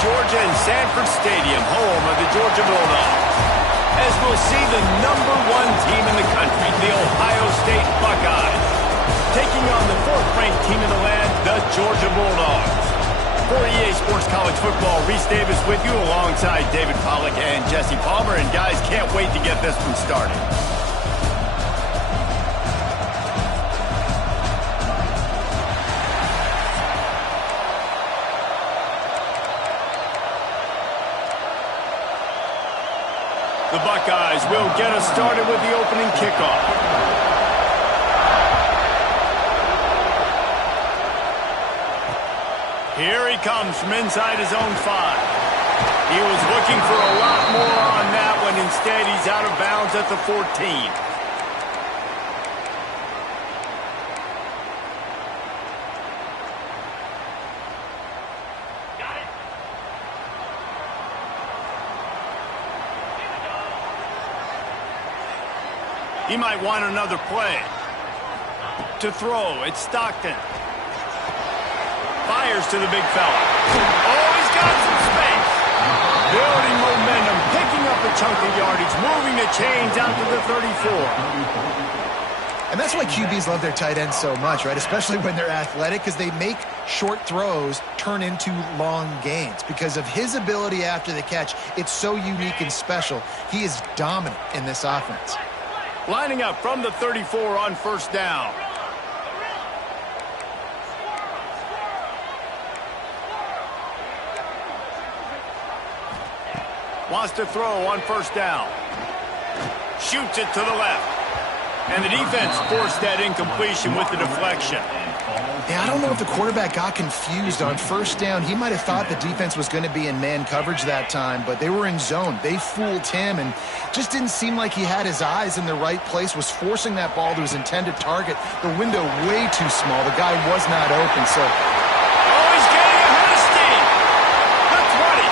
Georgia and Sanford Stadium, home of the Georgia Bulldogs. As we'll see the #1 team in the country, the Ohio State Buckeyes, taking on the 4th-ranked team in the land, the Georgia Bulldogs. For EA Sports College Football, Reese Davis with you alongside David Pollack and Jesse Palmer. And guys, can't wait to get this one started. The Buckeyes will get us started with the opening kickoff. Here he comes from inside his own 5. He was looking for a lot more on that one. Instead, he's out of bounds at the 14. He might want another play. To throw, it's Stockton. Fires to the big fella. Oh, he's got some space. Building momentum, picking up a chunk of yardage, moving the chains out to the 34. And that's why QBs love their tight ends so much, right? Especially when they're athletic, because they make short throws turn into long gains. Because of his ability after the catch, it's so unique and special. He is dominant in this offense. Lining up from the 34 on 1st down. Wants to throw on 1st down. Shoots it to the left. And the defense forced that incompletion with the deflection. Yeah, I don't know if the quarterback got confused on 1st down. He might have thought the defense was going to be in man coverage that time, but they were in zone. They fooled him and just didn't seem like he had his eyes in the right place, was forcing that ball to his intended target. The window way too small. The guy was not open, so... Oh, he's getting ahead of steam. The 20.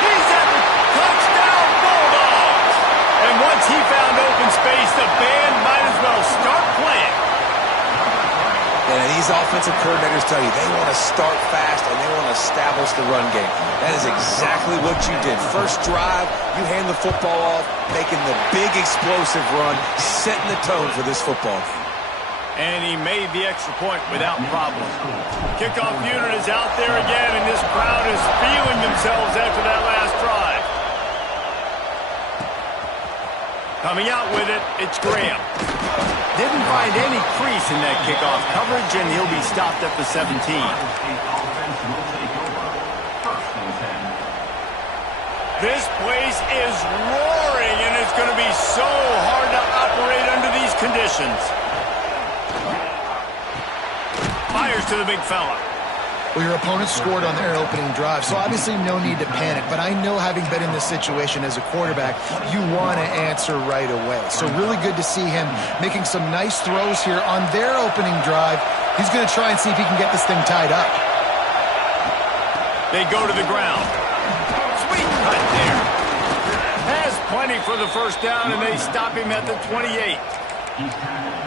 He's at the touchdown Bulldogs. And once he found open space, the band might as well start playing. And these offensive coordinators tell you they want to start fast and they want to establish the run game. That is exactly what you did. First drive, you hand the football off, making the big explosive run, setting the tone for this football. And he made the extra point without problem. Kickoff unit is out there again, and this crowd is feeling themselves after that last drive. Coming out with it, it's Graham. Didn't find any crease in that kickoff coverage, and he'll be stopped at the 17. This place is roaring, and it's going to be so hard to operate under these conditions. Fires to the big fella. Well, your opponent scored on their opening drive, so obviously no need to panic. But I know, having been in this situation as a quarterback, you want to answer right away. So really good to see him making some nice throws here on their opening drive. He's going to try and see if he can get this thing tied up. They go to the ground. Sweet cut there. Has plenty for the 1st down, and they stop him at the 28.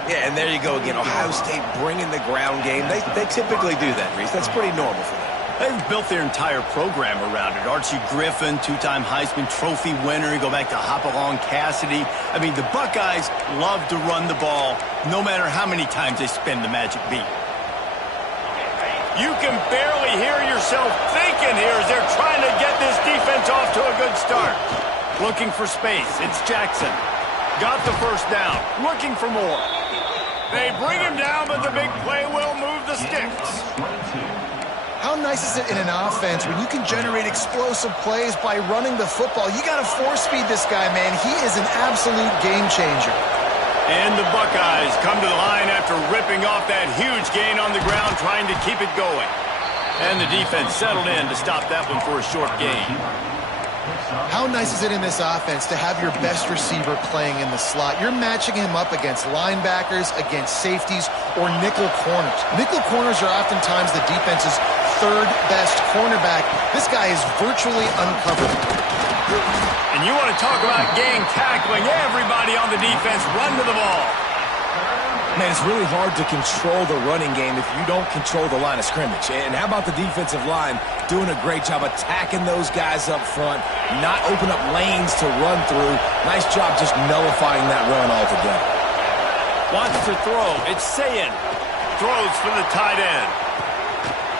Yeah, and there you go again. Ohio State bringing the ground game. They typically do that, Reese. That's pretty normal for them. They've built their entire program around it. Archie Griffin, 2-time Heisman Trophy winner. You go back to Hopalong Cassidy. I mean, the Buckeyes love to run the ball, no matter how many times they spin the magic beat. You can barely hear yourself thinking here as they're trying to get this defense off to a good start. Looking for space. It's Jackson. Got the 1st down. Looking for more. They bring him down, but the big play will move the sticks. How nice is it in an offense when you can generate explosive plays by running the football? You got to force feed this guy, man. He is an absolute game changer. And the Buckeyes come to the line after ripping off that huge gain on the ground, trying to keep it going. And the defense settled in to stop that one for a short gain. How nice is it in this offense to have your best receiver playing in the slot? You're matching him up against linebackers, against safeties, or nickel corners. Nickel corners are oftentimes the defense's 3rd best cornerback. This guy is virtually uncovered. And you want to talk about gang tackling. Everybody on the defense run to the ball. Man, it's really hard to control the running game if you don't control the line of scrimmage. And how about the defensive line doing a great job attacking those guys up front, not open up lanes to run through. Nice job just nullifying that run altogether. Wants to throw. It's Sayin. Throws for the tight end.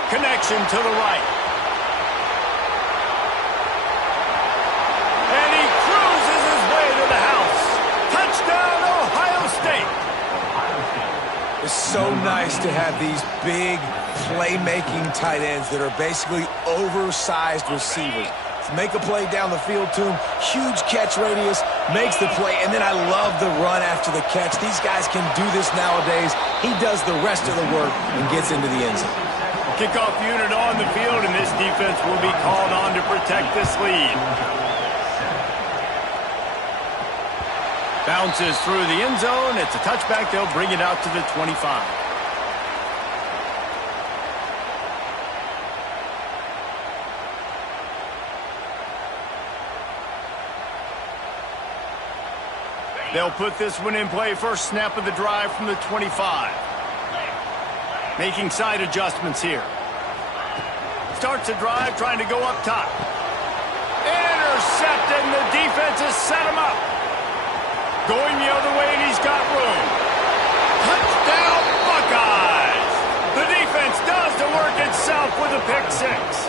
Connection to the right. And he cruises his way to the house. Touchdown, Ohio State. It's so nice to have these big playmaking tight ends that are basically oversized receivers. Make a play down the field to him, huge catch radius, makes the play, and then I love the run after the catch. These guys can do this nowadays. He does the rest of the work and gets into the end zone. Kickoff unit on the field, and this defense will be called on to protect this lead. Bounces through the end zone. It's a touchback. They'll bring it out to the 25. They'll put this one in play. First snap of the drive from the 25. Making side adjustments here. Starts a drive, trying to go up top. Intercepted, and the defense has set him up. Going the other way, and he's got room. Touchdown, Buckeyes! The defense does the work itself with a pick six.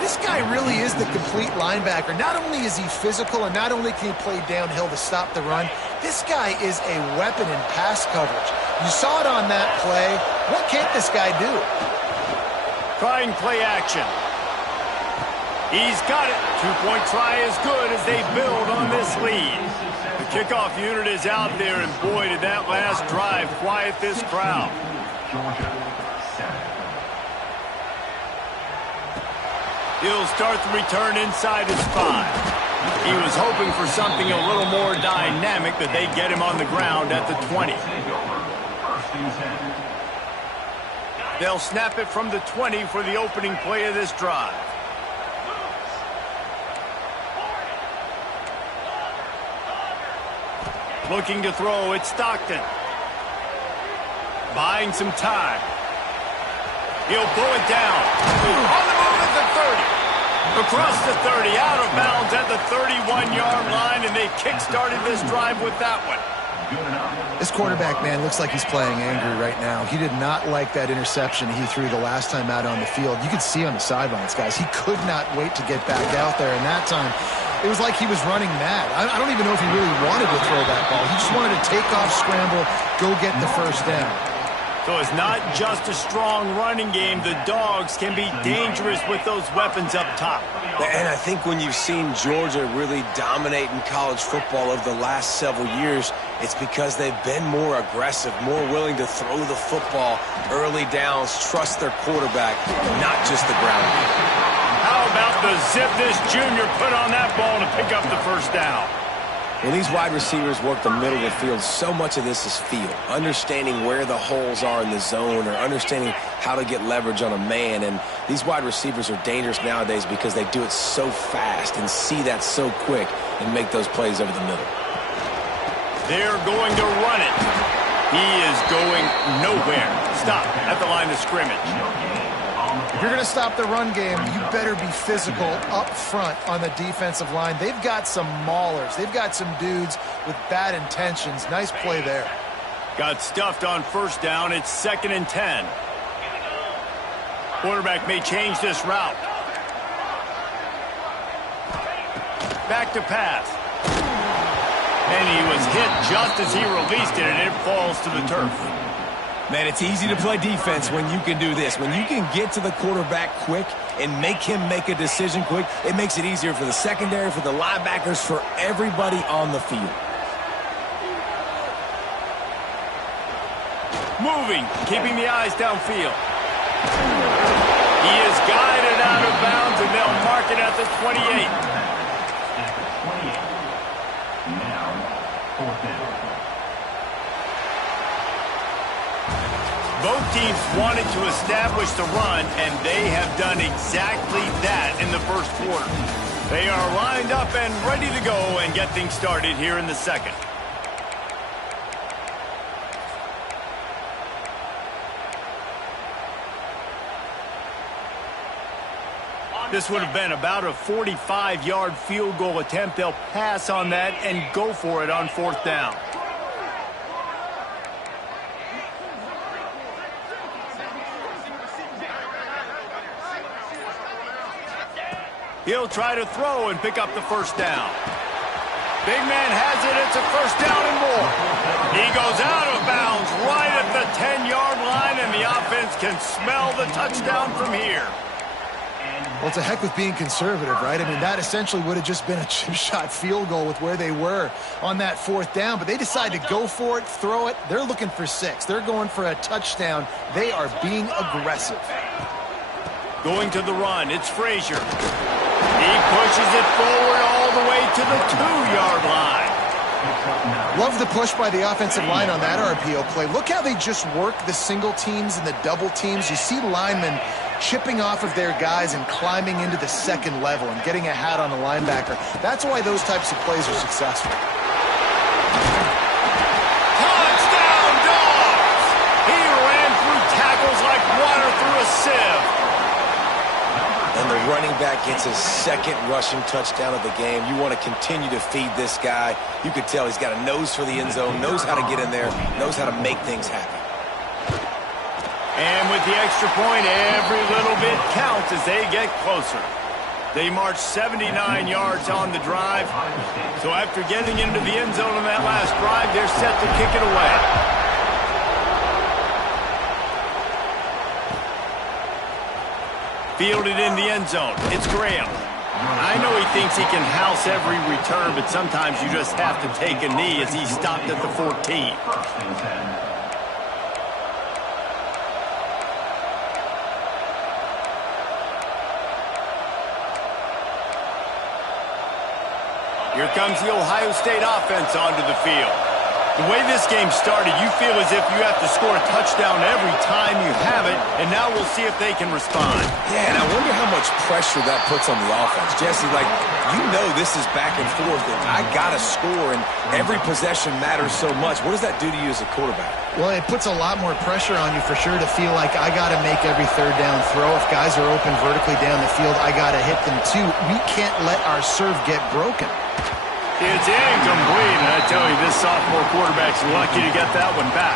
This guy really is the complete linebacker. Not only is he physical, and not only can he play downhill to stop the run, this guy is a weapon in pass coverage. You saw it on that play. What can't this guy do? Trying play action. He's got it. Two-point try is good as they build on this lead. The kickoff unit is out there, and boy, did that last drive quiet this crowd. He'll start the return inside his 5. He was hoping for something a little more dynamic, but they get him on the ground at the 20. They'll snap it from the 20 for the opening play of this drive. Looking to throw, it's Stockton. Buying some time. He'll pull it down. On the move at the 30. Across the 30, out of bounds at the 31-yard line, and they kick-started this drive with that one. This quarterback, man, looks like he's playing angry right now. He did not like that interception he threw the last time out on the field. You could see on the sidelines, guys, he could not wait to get back out there, and that time it was like he was running mad. I don't even know if he really wanted to throw that ball. He just wanted to take off, scramble, go get the first down. So it's not just a strong running game. The Dogs can be dangerous with those weapons up top. And I think when you've seen Georgia really dominate in college football over the last several years, it's because they've been more aggressive, more willing to throw the football early downs, trust their quarterback, not just the ground game. How about the zip this junior put on that ball to pick up the first down? When these wide receivers work the middle of the field, so much of this is feel. Understanding where the holes are in the zone or understanding how to get leverage on a man. And these wide receivers are dangerous nowadays because they do it so fast and see that so quick and make those plays over the middle. They're going to run it. He is going nowhere. Stop at the line of scrimmage. If you're going to stop the run game, you better be physical up front on the defensive line. They've got some maulers. They've got some dudes with bad intentions. Nice play there. Got stuffed on first down. It's 2nd and 10. Quarterback may change this route. Back to pass. And he was hit just as he released it, and it falls to the turf. Man, it's easy to play defense when you can do this. When you can get to the quarterback quick and make him make a decision quick, it makes it easier for the secondary, for the linebackers, for everybody on the field. Moving, keeping the eyes downfield. He is guided out of bounds, and they'll mark it at the 28. Both teams wanted to establish the run, and they have done exactly that in the first quarter. They are lined up and ready to go and get things started here in the second. This would have been about a 45-yard field goal attempt. They'll pass on that and go for it on 4th down. He'll try to throw and pick up the 1st down. Big man has it. It's a 1st down and more. He goes out of bounds right at the 10-yard line, and the offense can smell the touchdown from here. Well, it's a heck with being conservative, right? I mean, that essentially would have just been a chip shot field goal with where they were on that 4th down, but they decide to go for it, throw it. They're looking for 6. They're going for a touchdown. They are being aggressive. Going to the run, it's Frazier. He pushes it forward all the way to the 2-yard line. Love the push by the offensive line on that RPO play. Look how they just work the single teams and the double teams. You see linemen chipping off of their guys and climbing into the 2nd level and getting a hat on a linebacker. That's why those types of plays are successful. Touchdown, Dogs! He ran through tackles like water through a sieve. And the running back gets his 2nd rushing touchdown of the game. You want to continue to feed this guy. You could tell he's got a nose for the end zone, knows how to get in there, knows how to make things happen. And with the extra point, every little bit counts as they get closer. They march 79 yards on the drive. So after getting into the end zone on that last drive, they're set to kick it away. Fielded in the end zone. It's Graham. I know he thinks he can house every return, but sometimes you just have to take a knee as he stopped at the 14. Here comes the Ohio State offense onto the field. The way this game started, you feel as if you have to score a touchdown every time you have it, and now we'll see if they can respond. Yeah, and I wonder how much pressure that puts on the offense. Jesse, like, you know this is back and forth, and I got to score, and every possession matters so much. What does that do to you as a quarterback? Well, it puts a lot more pressure on you for sure to feel like I got to make every 3rd down throw. If guys are open vertically down the field, I got to hit them too. We can't let our serve get broken. It's incomplete, and I tell you, this sophomore quarterback's lucky to get that one back.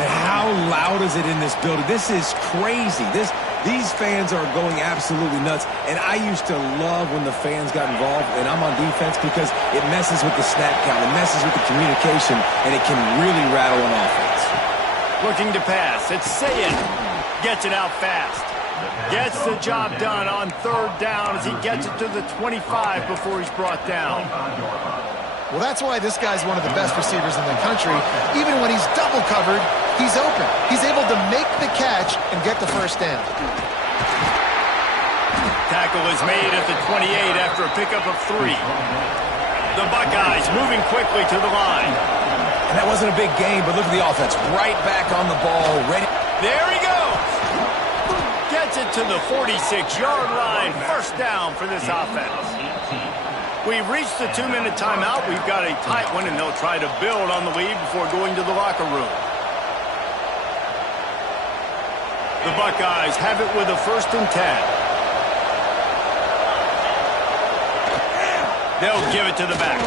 Man, how loud is it in this building? This is crazy. These fans are going absolutely nuts, and I used to love when the fans got involved, and I'm on defense because it messes with the snap count, it messes with the communication, and it can really rattle an offense. Looking to pass, it's Sayed. Gets it out fast. Gets the job done on 3rd down as he gets it to the 25 before he's brought down. Well, that's why this guy's one of the best receivers in the country. Even when he's double covered, he's open. He's able to make the catch and get the 1st down. Tackle is made at the 28 after a pickup of 3. The Buckeyes moving quickly to the line. And that wasn't a big game, but look at the offense. Right back on the ball, ready. There he goes. Gets it to the 46-yard line. 1st down for this offense. We've reached the 2-minute timeout. We've got a tight one, and they'll try to build on the lead before going to the locker room. The Buckeyes have it with a 1st and 10. They'll give it to the back.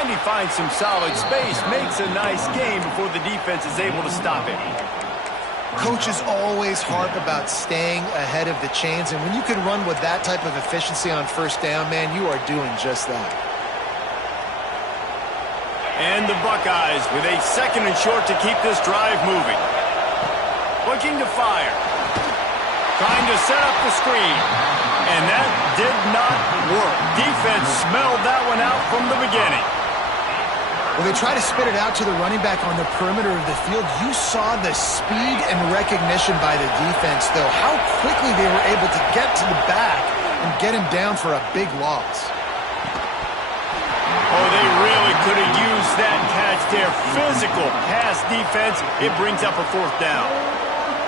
And he finds some solid space, makes a nice game before the defense is able to stop it. Coaches always harp about staying ahead of the chains, and when you can run with that type of efficiency on 1st down, man, you are doing just that. And the Buckeyes with a 2nd and short to keep this drive moving. Looking to fire. Trying to set up the screen. And that did not work. Defense smelled that one out from the beginning. Well, they try to spit it out to the running back on the perimeter of the field. You saw the speed and recognition by the defense, though. How quickly they were able to get to the back and get him down for a big loss. Oh, they really could have used that catch there. Physical pass defense. It brings up a 4th down.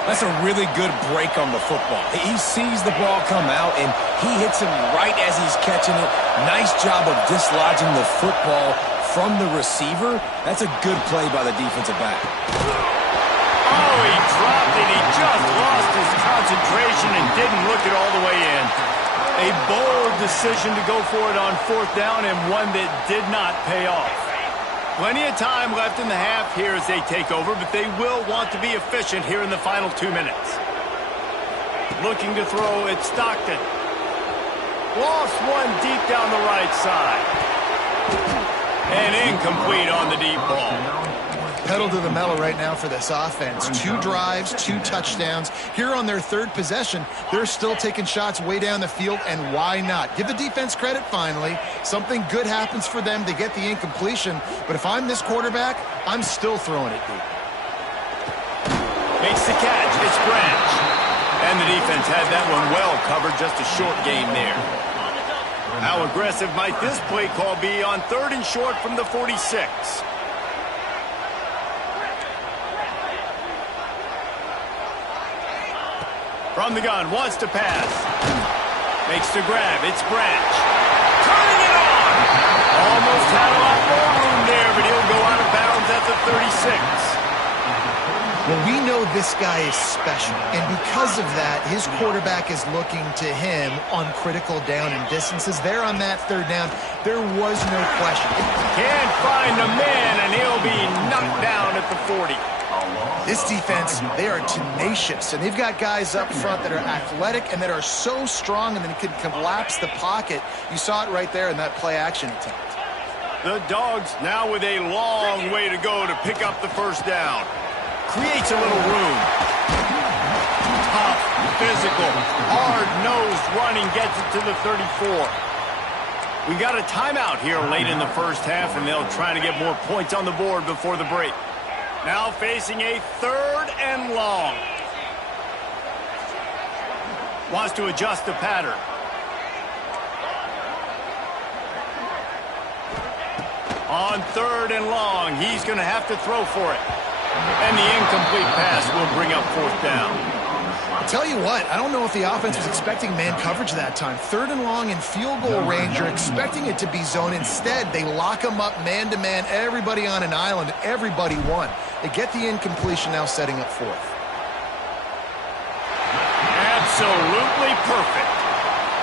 That's a really good break on the football. He sees the ball come out, and he hits him right as he's catching it. Nice job of dislodging the football from the receiver. That's a good play by the defensive back. Oh, he dropped it. He just lost his concentration and didn't look it all the way in. A bold decision to go for it on 4th down and one that did not pay off. Plenty of time left in the half here as they take over, but they will want to be efficient here in the final 2 minutes. Looking to throw, it's Stockton. Lost one deep down the right side. And incomplete on the deep ball. Pedal to the metal right now for this offense. 2 drives, 2 touchdowns. Here on their 3rd possession, they're still taking shots way down the field, and why not? Give the defense credit finally. Something good happens for them to get the incompletion, but if I'm this quarterback, I'm still throwing it deep. Makes the catch. It's Branch. And the defense had that one well covered, just a short gain there. How aggressive might this play call be on 3rd and short from the 46? From the gun, wants to pass. Makes the grab, it's Branch. Turning it on! Almost had a lot more room there, but he'll go out of bounds at the 36. Well, we know this guy is special, and because of that, his quarterback is looking to him on critical down and distances. There on that 3rd down, there was no question. Can't find the man, and he'll be knocked down at the 40. This defense, they are tenacious, and they've got guys up front that are athletic and that are so strong and then can collapse the pocket. You saw it right there in that play-action attempt. The Dogs now with a long way to go to pick up the 1st down. Creates a little room. Tough, physical, hard-nosed running gets it to the 34. We got a timeout here late in the 1st half, and they'll try to get more points on the board before the break. Now facing a 3rd and long. Wants to adjust the pattern. On 3rd and long, he's going to have to throw for it. And the incomplete pass will bring up 4th down. I'll tell you what, I don't know if the offense was expecting man coverage that time. 3rd and long in field goal range, you're expecting it to be zone. Instead, they lock them up man-to-man, everybody on an island, everybody won. They get the incompletion, now setting up 4th. Absolutely perfect.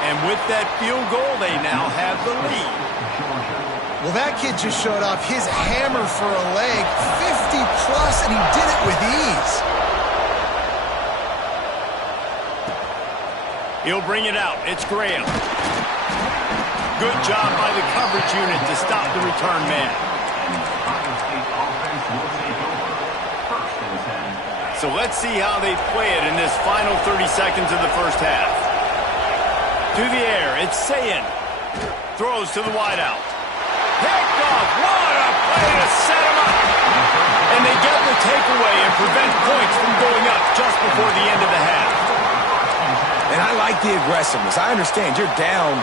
And with that field goal, they now have the lead. Well, that kid just showed off his hammer for a leg, 50-plus, and he did it with ease. He'll bring it out. It's Graham. Good job by the coverage unit to stop the return man. So let's see how they play it in this final 30 seconds of the 1st half. To the air, it's Sayin. Throws to the wideout. Picked off. What a play to set him up. And they get the takeaway and prevent points from going up just before the end of the half. And I like the aggressiveness. I understand you're down,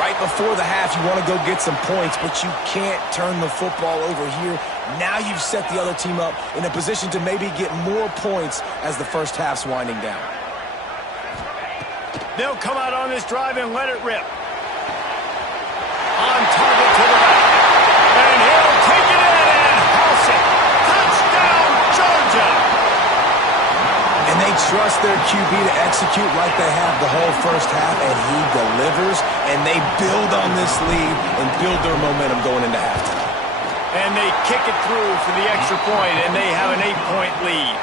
right before the half. You want to go get some points, but you can't turn the football over here. Now you've set the other team up in a position to maybe get more points as the 1st half's winding down. They'll come out on this drive and let it rip. On target to the right. And he'll take it in and house it. Touchdown, Georgia! And they trust their QB to execute like they have the whole 1st half, and he delivers, and they build on this lead and build their momentum going into halftime. And they kick it through for the extra point, and they have an 8-point lead.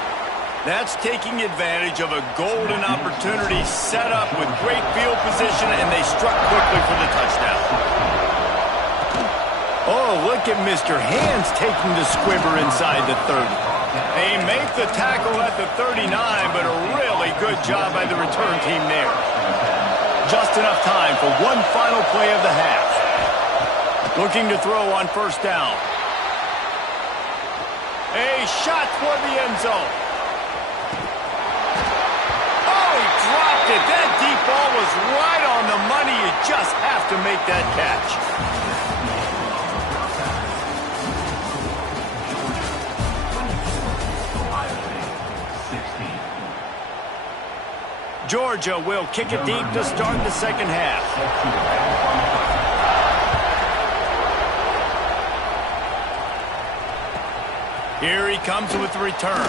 That's taking advantage of a golden opportunity set up with great field position, and they struck quickly for the touchdown. Oh, look at Mr. Hands taking the squibber inside the 30. They make the tackle at the 39, but a really good job by the return team there. Just enough time for one final play of the half. Looking to throw on 1st down. A shot toward the end zone. Oh, he dropped it. That deep ball was right on the money. You just have to make that catch. Georgia will kick it deep to start the 2nd half. Here he comes with the return.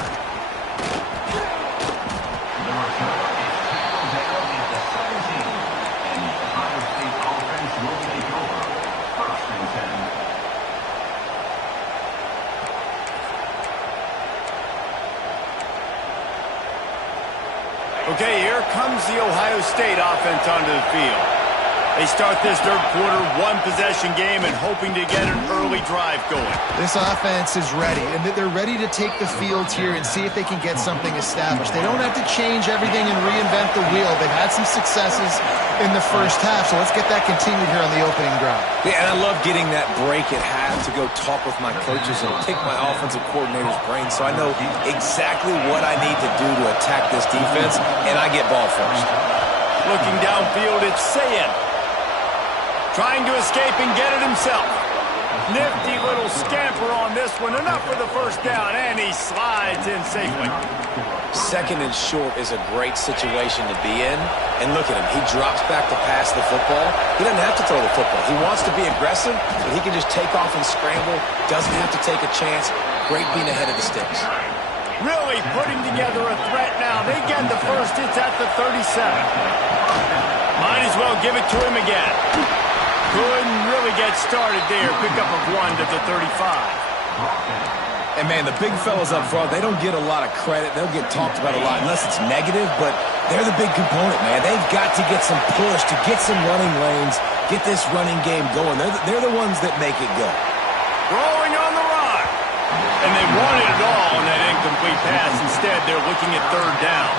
comes the Ohio State offense onto the field. They start this third quarter one-possession game and hoping to get an early drive going. This offense is ready, and they're ready to take the field here and see if they can get something established. They don't have to change everything and reinvent the wheel. They've had some successes in the first half, so let's get that continued here on the opening drive. Yeah, and I love getting that break at half to go talk with my coaches and pick my offensive coordinator's brain so I know exactly what I need to do to attack this defense, and I get ball first. Looking downfield, it's Sayin. Trying to escape and get it himself. Nifty little scamper on this one. Enough for the first down, and he slides in safely. Second and short is a great situation to be in. And look at him. He drops back to pass the football. He doesn't have to throw the football. He wants to be aggressive, but he can just take off and scramble. Doesn't have to take a chance. Great being ahead of the sticks. Really putting together a threat now. They get the first. It's at the 37. Might as well give it to him again. Couldn't really get started there. Pickup of 1 to the 35. And, man, the big fellas up front, they don't get a lot of credit. They'll get talked about a lot unless it's negative, but they're the big component, man. They've got to get some push to get some running lanes, get this running game going. They're the ones that make it go. Throwing on the run. And they wanted it all on that incomplete pass. Instead, they're looking at third down.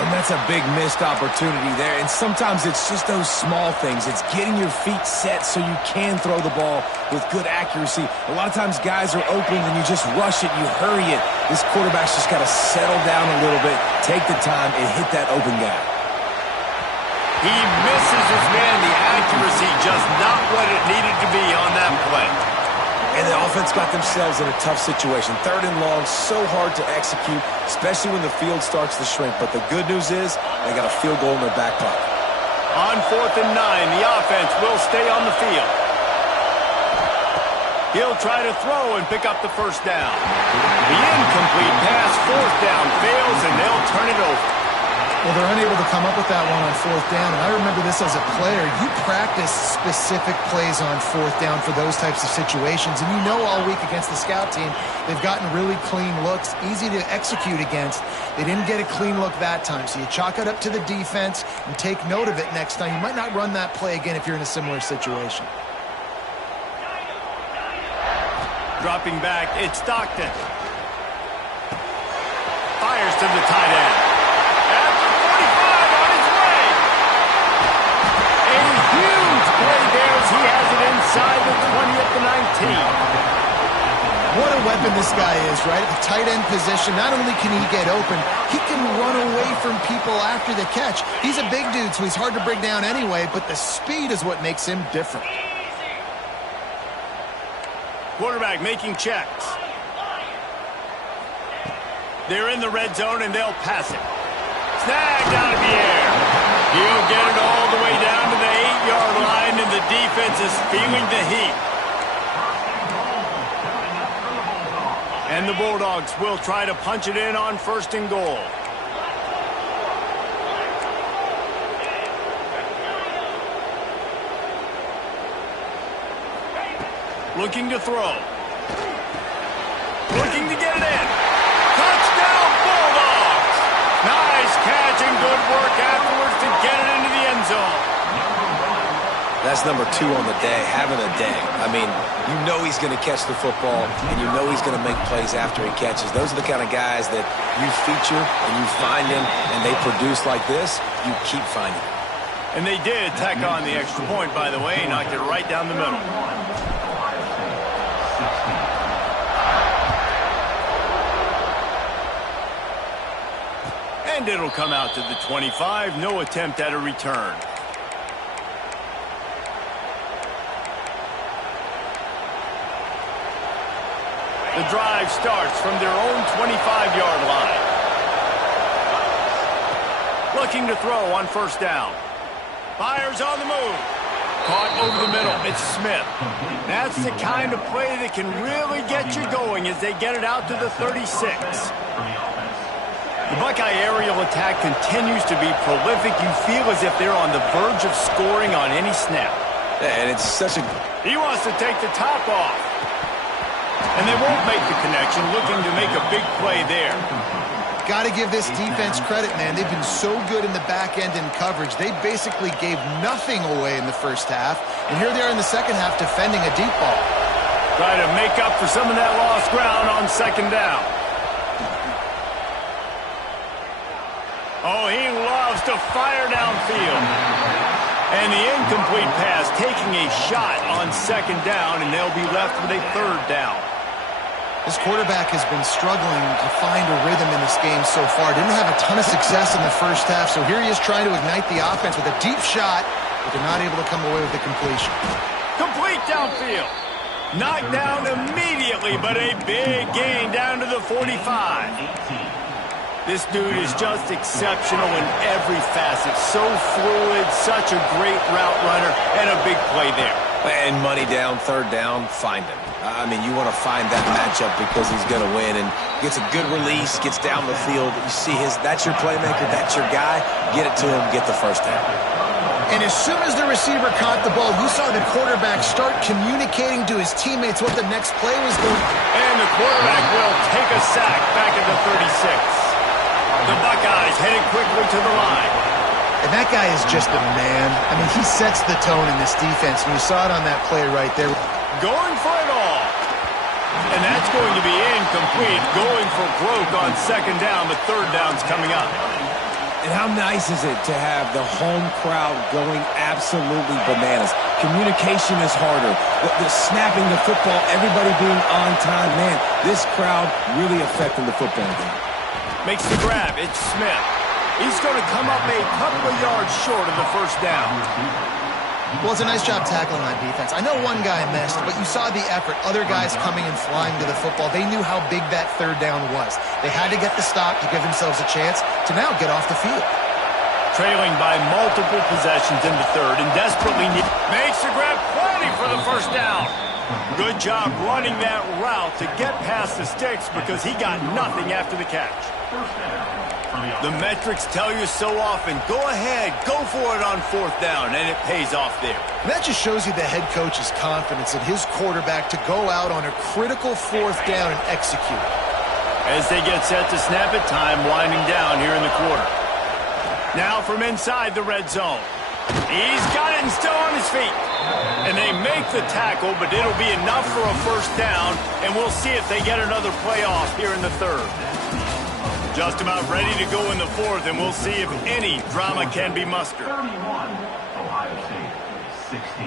And that's a big missed opportunity there. And sometimes it's just those small things. It's getting your feet set so you can throw the ball with good accuracy. A lot of times guys are open and you just rush it, you hurry it. This quarterback's just got to settle down a little bit, take the time, and hit that open guy. He misses his man. The accuracy just not what it needed to be on that play. And the offense got themselves in a tough situation. Third and long, so hard to execute, especially when the field starts to shrink. But the good news is they got a field goal in their back pocket. On 4th and 9, the offense will stay on the field. He'll try to throw and pick up the first down. The incomplete pass, 4th down, fails, and they'll turn it over. Well, they're unable to come up with that one on 4th down, and I remember this as a player. You practice specific plays on 4th down for those types of situations, and you know all week against the scout team, they've gotten really clean looks, easy to execute against. They didn't get a clean look that time, so you chalk it up to the defense and take note of it next time. You might not run that play again if you're in a similar situation. Dropping back, it's Stockton. Fires to the tight end. He has it inside the 20 at the 19. What a weapon this guy is, right? At the tight end position, not only can he get open, he can run away from people after the catch. He's a big dude, so he's hard to bring down anyway, but the speed is what makes him different. Quarterback making checks. They're in the red zone, and they'll pass it. Snagged out of the air. He'll get it all the way down to the 8-yard line, and the defense is feeling the heat. And the Bulldogs will try to punch it in on 1st and goal. Looking to throw. Looking to get it in. Touchdown, Bulldogs! Nice catch and good work afterwards to get it into the end zone. That's number 2 on the day, having a day. I mean, you know he's going to catch the football, and you know he's going to make plays after he catches. Those are the kind of guys that you feature and you find them, and they produce like this, you keep finding them. And they did tack on the extra point, by the way, knocked it right down the middle. And it'll come out to the 25. No attempt at a return. The drive starts from their own 25-yard line. Looking to throw on 1st down. Fires on the move. Caught over the middle. It's Smith. That's the kind of play that can really get you going as they get it out to the 36. The Buckeye aerial attack continues to be prolific. You feel as if they're on the verge of scoring on any snap. And it's such a... He wants to take the top off. And they won't make the connection, looking to make a big play there. got to give this defense credit, man. They've been so good in the back end in coverage. They basically gave nothing away in the first half, and here they are in the second half defending a deep ball. Try to make up for some of that lost ground on second down. Oh, he loves to fire downfield. And the incomplete pass taking a shot on second down, and they'll be left with a third down. This quarterback has been struggling to find a rhythm in this game so far. Didn't have a ton of success in the first half, so here he is trying to ignite the offense with a deep shot, but they're not able to come away with the completion. Complete downfield. Knocked down immediately, but a big gain down to the 45. This dude is just exceptional in every facet. So fluid, such a great route runner, and a big play there. And money down, third down, find him. I mean, you want to find that matchup because he's going to win, and gets a good release, gets down the field. You see that's your playmaker, that's your guy. Get it to him, get the first down. And as soon as the receiver caught the ball, you saw the quarterback start communicating to his teammates what the next play was going to be. And the quarterback will take a sack back at the 36. The Buckeyes heading quickly to the line. And that guy is just a man. I mean, he sets the tone in this defense, and you saw it on that play right there. Going for it all. And that's going to be incomplete. Going for broke on second down, but third down's coming up. And how nice is it to have the home crowd going absolutely bananas? Communication is harder. The snapping the football, everybody being on time. Man, this crowd really affecting the football game. Makes the grab. It's Smith. He's going to come up a couple of yards short of the first down. Well, it's a nice job tackling on defense. I know one guy missed, but you saw the effort. Other guys coming and flying to the football. They knew how big that third down was. They had to get the stop to give themselves a chance to now get off the field. Trailing by multiple possessions in the third and desperately makes the grab plenty for the first down. Good job running that route to get past the sticks because he got nothing after the catch. The metrics tell you so often, go ahead, go for it on fourth down, and it pays off there. And that just shows you the head coach's confidence in his quarterback to go out on a critical fourth down and execute. As they get set to snap it, time winding down here in the quarter. Now from inside the red zone. He's got it and still on his feet. And they make the tackle, but it'll be enough for a first down, and we'll see if they get another play off here in the third. Just about ready to go in the fourth, and we'll see if any drama can be mustered. 31, Ohio State, 16.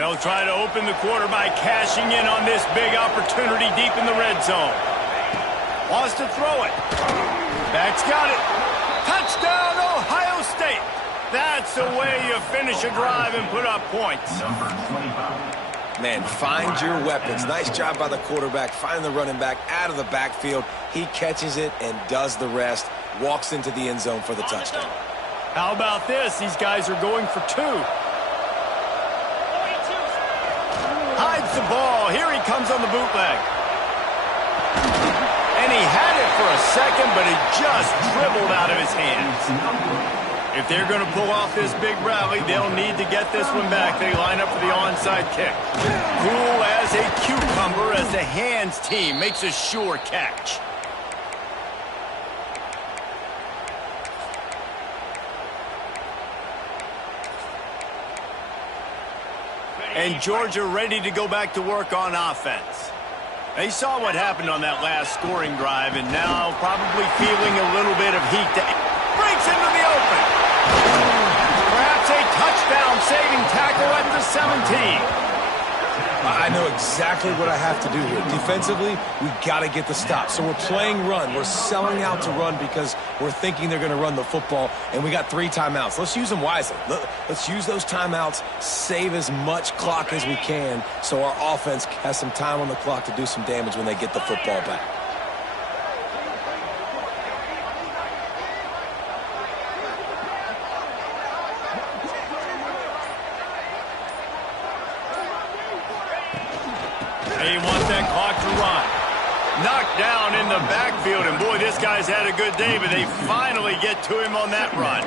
They'll try to open the quarter by cashing in on this big opportunity deep in the red zone. Wants to throw it. Back's got it. Touchdown, Ohio State. That's the way you finish a drive and put up points. Number 25. Man, find your weapons. Nice job by the quarterback. Find the running back out of the backfield. He catches it and does the rest. Walks into the end zone for the touchdown. How about this? These guys are going for two. Hides the ball. Here he comes on the bootleg. And he had it for a second, but it just dribbled out of his hands. If they're going to pull off this big rally, they'll need to get this one back. They line up for the onside kick. Cool as a cucumber as the hands team makes a sure catch. And Georgia ready to go back to work on offense. They saw what happened on that last scoring drive, and now probably feeling a little bit of heat. Breaks into the open. Perhaps a touchdown-saving tackle at the 17. I know exactly what I have to do here. Defensively, we got to get the stop. So we're playing run. We're selling out to run because we're thinking they're going to run the football, and we got 3 timeouts. Let's use them wisely. Let's use those timeouts, save as much clock as we can so our offense has some time on the clock to do some damage when they get the football back. They want that clock to run. Knocked down in the backfield, and boy, this guy's had a good day, but they finally get to him on that run.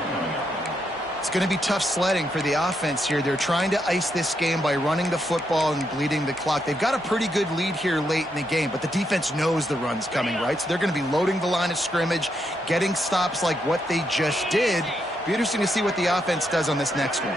It's going to be tough sledding for the offense here. They're trying to ice this game by running the football and bleeding the clock. They've got a pretty good lead here late in the game, but the defense knows the run's coming, right? So they're going to be loading the line of scrimmage, getting stops like what they just did. Be interesting to see what the offense does on this next one.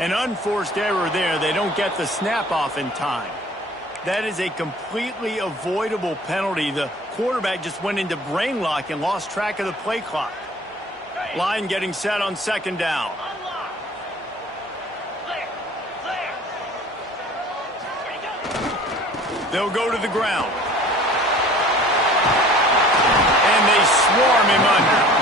An unforced error there. They don't get the snap off in time. That is a completely avoidable penalty. The quarterback just went into brain lock and lost track of the play clock. Line getting set on second down. They'll go to the ground. And they swarm him under.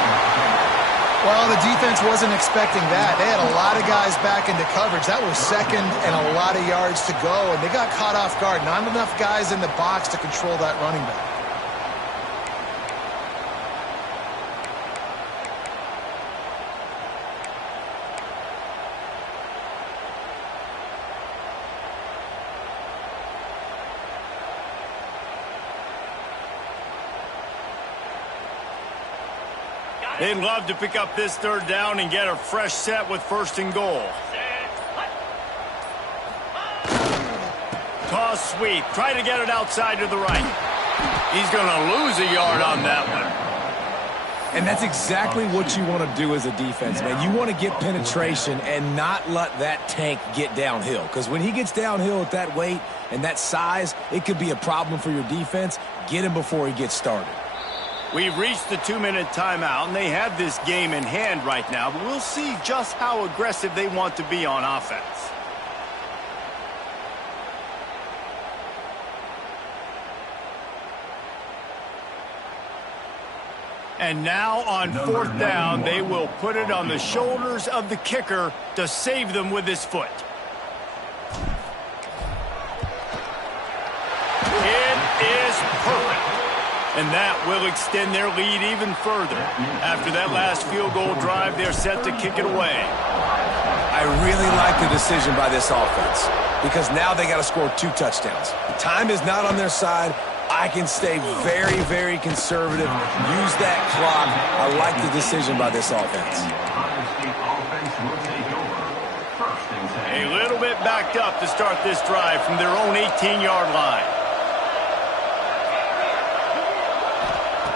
Well, the defense wasn't expecting that. They had a lot of guys back into coverage. That was second and a lot of yards to go, and they got caught off guard. Not enough guys in the box to control that running back. They'd love to pick up this third down and get a fresh set with first and goal. Toss sweep. Try to get it outside to the right. He's going to lose a yard on that one. And that's exactly what you want to do as a defense, man. You want to get penetration and not let that tank get downhill. Because when he gets downhill at that weight and that size, it could be a problem for your defense. Get him before he gets started. We've reached the 2-minute timeout, and they have this game in hand right now, but we'll see just how aggressive they want to be on offense. And now on fourth down, they will put it on the shoulders of the kicker to save them with his foot. It is perfect. And that will extend their lead even further. After that last field goal drive, they're set to kick it away. I really like the decision by this offense because now they got to score 2 touchdowns. The time is not on their side. I can stay very, very conservative. Use that clock. I like the decision by this offense. A little bit backed up to start this drive from their own 18-yard line.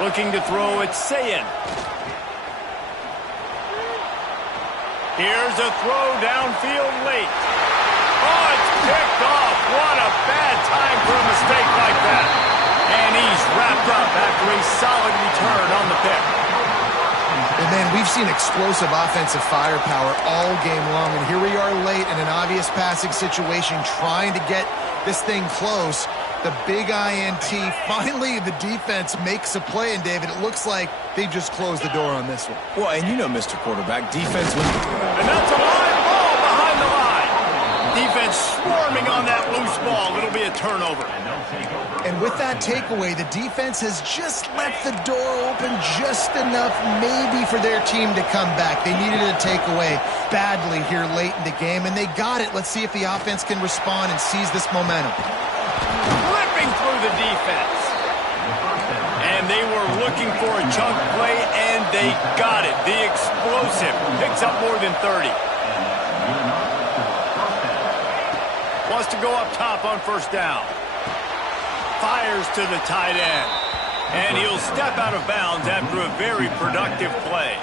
Looking to throw, it's Sayin. Here's a throw downfield late. Oh, it's picked off. What a bad time for a mistake like that. And he's wrapped up after a solid return on the pick. And man, we've seen explosive offensive firepower all game long, and here we are late in an obvious passing situation trying to get this thing close. The big INT. Finally, the defense makes a play, and David, it looks like they just closed the door on this one. Well, and you know, Mr. Quarterback, defense was... And that's a live ball behind the line. Defense swarming on that loose ball. It'll be a turnover. And with that takeaway, the defense has just left the door open just enough maybe for their team to come back. They needed a takeaway badly here late in the game, and they got it. Let's see if the offense can respond and seize this momentum. Ripping through the defense. And they were looking for a chunk play, and they got it. The explosive picks up more than 30. Wants to go up top on first down. Fires to the tight end. And he'll step out of bounds after a very productive play.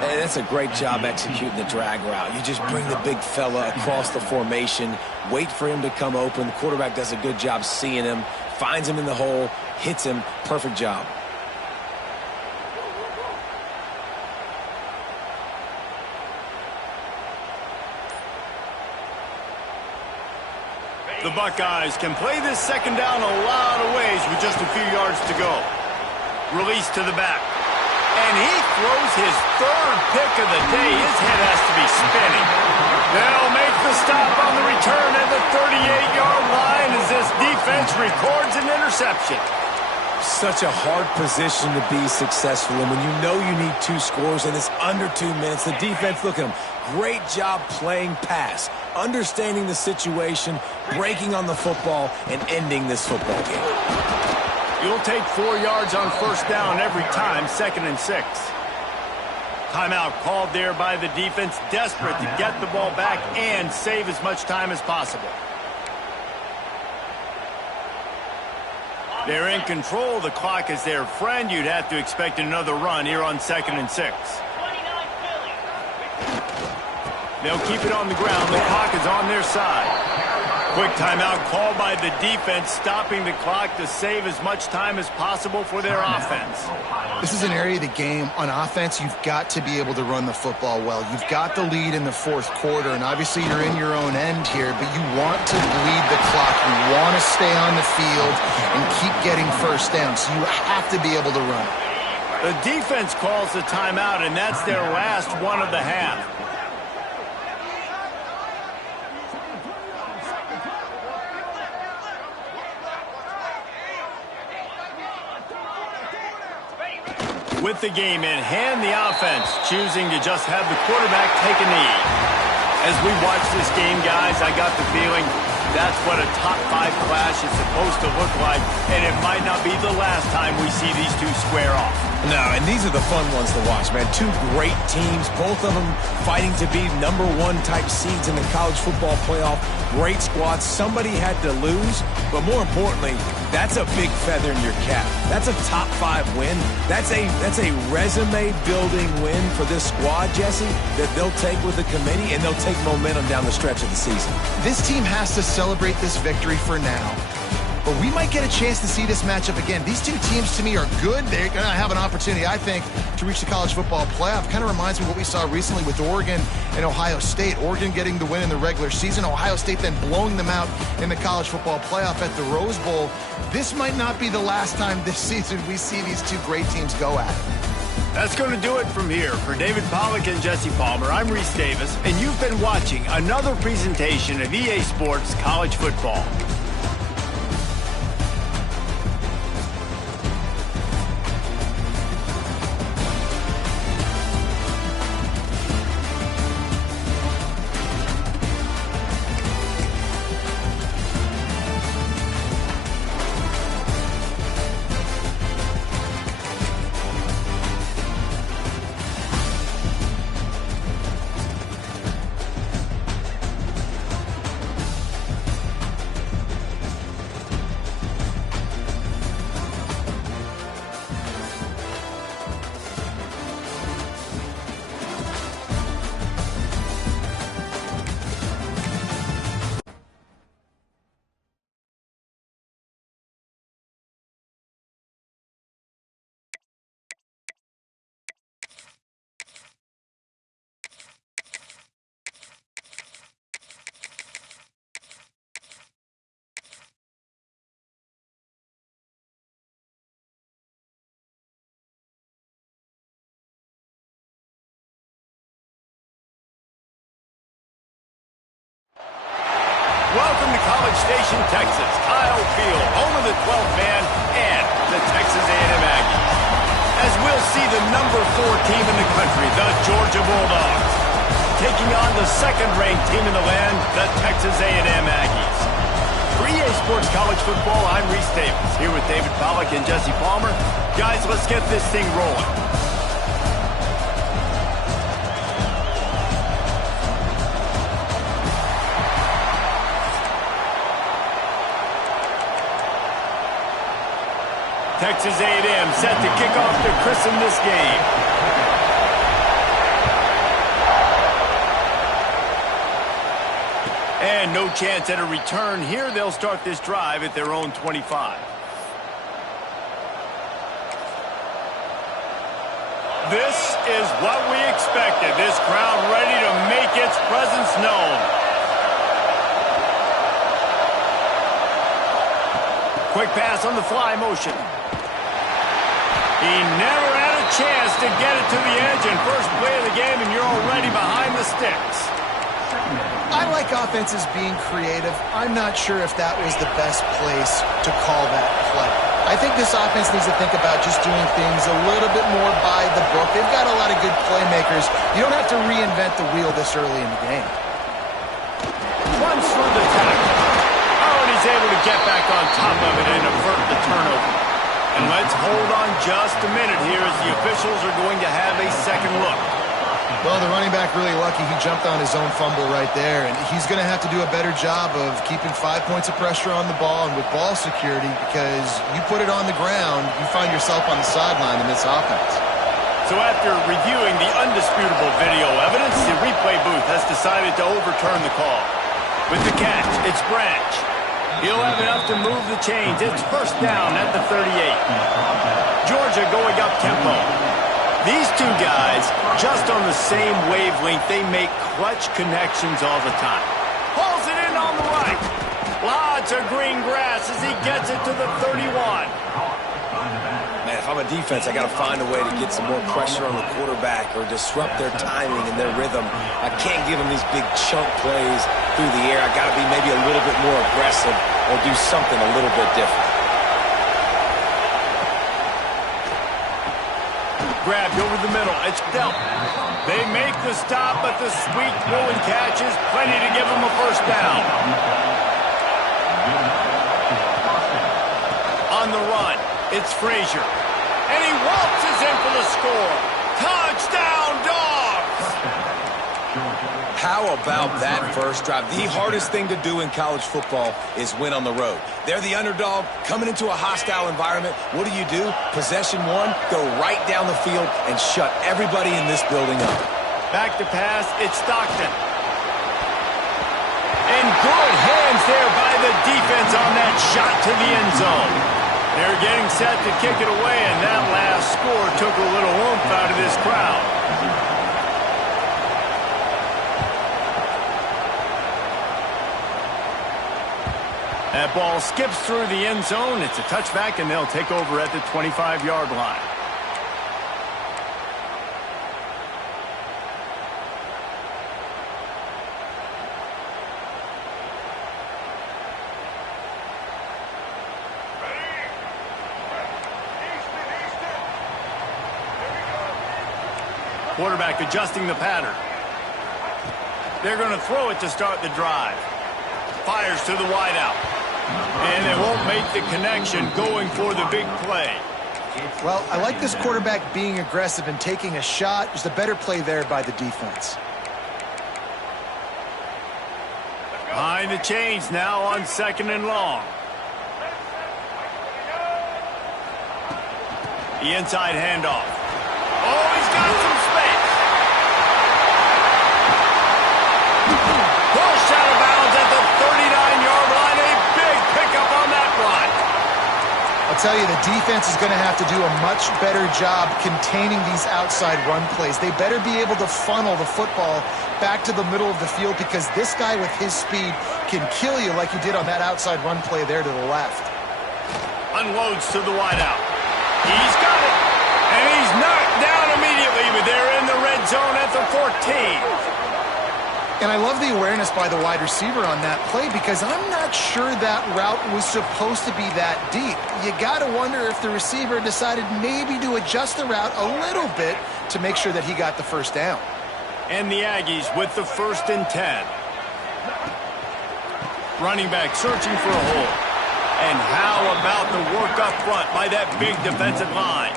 Hey, that's a great job executing the drag route. You just bring the big fella across the formation, wait for him to come open. The quarterback does a good job seeing him, finds him in the hole, hits him. Perfect job. The Buckeyes can play this second down a lot of ways with just a few yards to go. Release to the back. And he throws his third pick of the day. His head has to be spinning. They'll make the stop on the return at the 38-yard line as this defense records an interception. Such a hard position to be successful in when you know you need 2 scores and it's under 2 minutes. The defense, look at them. Great job playing pass, understanding the situation, breaking on the football, and ending this football game. You'll take 4 yards on first down every time, 2nd and 6. Timeout called there by the defense, desperate to get the ball back and save as much time as possible. They're in control. The clock is their friend. You'd have to expect another run here on 2nd and 6. They'll keep it on the ground. The clock is on their side. Quick timeout called by the defense, stopping the clock to save as much time as possible for their offense. This is an area of the game. On offense, you've got to be able to run the football well. You've got the lead in the 4th quarter, and obviously you're in your own end here, but you want to bleed the clock. You want to stay on the field and keep getting first down, so you have to be able to run. The defense calls the timeout, and that's their last one of the half. With the game in hand, the offense choosing to just have the quarterback take a knee. As we watch this game, guys, I got the feeling that's what a top 5 clash is supposed to look like, and it might not be the last time we see these two square off. No, and these are the fun ones to watch, man. 2 great teams, both of them fighting to be number 1 type seeds in the college football playoff. Great squads. Somebody had to lose, but more importantly, that's a big feather in your cap. That's a top 5 win. That's a resume-building win for this squad, Jesse, that they'll take with the committee, and they'll take momentum down the stretch of the season. This team has to celebrate this victory for now, but we might get a chance to see this matchup again. These 2 teams, to me, are good. They're going to have an opportunity, I think, to reach the college football playoff. Kind of reminds me of what we saw recently with Oregon and Ohio State. Oregon getting the win in the regular season, Ohio State then blowing them out in the college football playoff at the Rose Bowl. This might not be the last time this season we see these 2 great teams go at it. That's going to do it from here. For David Pollack and Jesse Palmer, I'm Reese Davis, and you've been watching another presentation of EA Sports College Football. Welcome to College Station, Texas, Kyle Field, home of the 12th man and the Texas A&M Aggies. As we'll see the number 4 team in the country, the Georgia Bulldogs, taking on the 2nd-ranked team in the land, the Texas A&M Aggies. For EA Sports College Football, I'm Reese Davis, here with David Pollack and Jesse Palmer. Guys, let's get this thing rolling. Texas A&M set to kick off to christen this game. And no chance at a return here. They'll start this drive at their own 25. This is what we expected. This crowd ready to make its presence known. Quick pass on the fly motion. He never had a chance to get it to the edge, and first play of the game, and you're already behind the sticks. I like offenses being creative. I'm not sure if that was the best place to call that play. I think this offense needs to think about just doing things a little bit more by the book. They've got a lot of good playmakers. You don't have to reinvent the wheel this early in the game. Runs through the tackle. Oh, and he's able to get back on top of it and avert the turnover. And let's hold on just a minute here as the officials are going to have a second look. Well, the running back really lucky he jumped on his own fumble right there, and he's going to have to do a better job of keeping 5 points of pressure on the ball and with ball security, because you put it on the ground, you find yourself on the sideline in this offense. So after reviewing the undisputable video evidence, the replay booth has decided to overturn the call. With the catch, it's Branch. He'll have enough to move the chains. It's first down at the 38. Georgia going up tempo. These two guys, just on the same wavelength, they make clutch connections all the time. Pulls it in on the right. Lots of green grass as he gets it to the 31. Man, if I'm a defense, I got to find a way to get some more pressure on the quarterback or disrupt their timing and their rhythm. I can't give them these big chunk plays through the air. I got to be maybe a little bit more aggressive or do something a little bit different. Grabbed over the middle. It's dealt. They make the stop, but the sweet throwing catch is plenty to give them a first down. On the run, it's Frazier. And he waltzes in for the score. Touchdown, Dogs! How about that first drive? The hardest thing to do in college football is win on the road. They're the underdog coming into a hostile environment. What do? Possession one, go right down the field and shut everybody in this building up. Back to pass, it's Stockton. And good hands there by the defense on that shot to the end zone. They're getting set to kick it away, and that last score took a little oomph out of this crowd. That ball skips through the end zone. It's a touchback, and they'll take over at the 25-yard line. Quarterback adjusting the pattern. They're going to throw it to start the drive. Fires to the wideout. And they won't make the connection going for the big play. Well, I like this quarterback being aggressive and taking a shot. Just a better play there by the defense. Behind the chains now on 2nd and long. The inside handoff. Oh, he's got some space. Pushed out of bounds at the 39-yard line. A big pickup on that run. I'll tell you, the defense is going to have to do a much better job containing these outside run plays. They better be able to funnel the football back to the middle of the field, because this guy with his speed can kill you like he did on that outside run play there to the left. Unloads to the wideout. He's got it. And he's knocked down immediately, but they're in the red zone at the 14. And I love the awareness by the wide receiver on that play, because I'm not sure that route was supposed to be that deep. You got to wonder if the receiver decided maybe to adjust the route a little bit to make sure that he got the first down. And the Aggies with the 1st and 10. Running back searching for a hole. And how about the work up front by that big defensive line?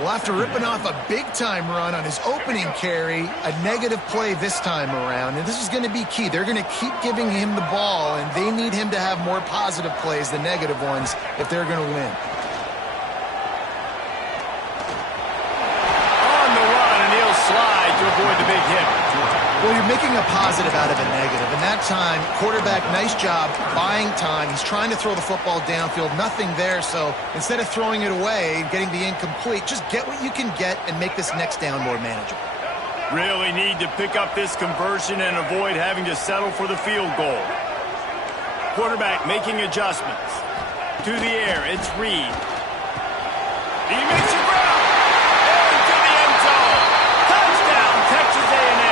Well, after ripping off a big-time run on his opening carry, a negative play this time around, and this is going to be key. They're going to keep giving him the ball, and they need him to have more positive plays than negative ones if they're going to win. On the run, and he'll slide to avoid the big hit. Well, you're making a positive out of a negative, and that time, quarterback, nice job, buying time. He's trying to throw the football downfield, nothing there, so instead of throwing it away and getting the incomplete, just get what you can get and make this next down more manageable. Really need to pick up this conversion and avoid having to settle for the field goal. Quarterback making adjustments. To the air, it's Reed. He makes it ground. Into the end zone. Touchdown, Texas A&M.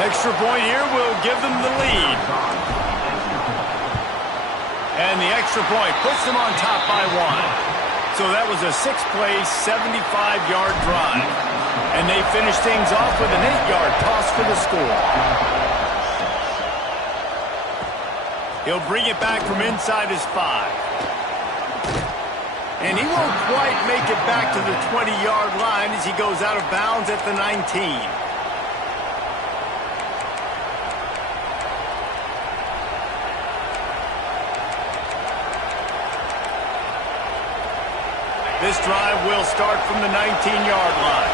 Extra point here will give them the lead. And the extra point puts them on top by 1. So that was a 6-play, 75-yard drive. And they finish things off with an 8-yard toss for the score. He'll bring it back from inside his 5. And he won't quite make it back to the 20-yard line as he goes out of bounds at the 19. This drive will start from the 19-yard line.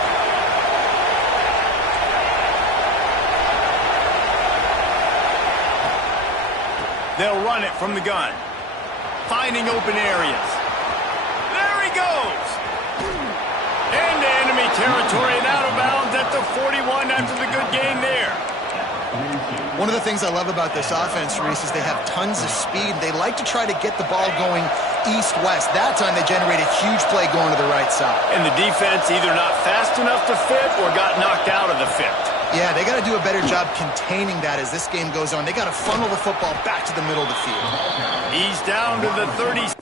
They'll run it from the gun, finding open areas. There he goes! Into enemy territory and out of bounds at the 41 after the good gain there. One of the things I love about this offense, Reese, is they have tons of speed. They like to try to get the ball going east-west. That time they generated huge play going to the right side. And the defense either not fast enough to fit or got knocked out of the fit. Yeah, they got to do a better job containing that as this game goes on. They got to funnel the football back to the middle of the field. He's down to the 30.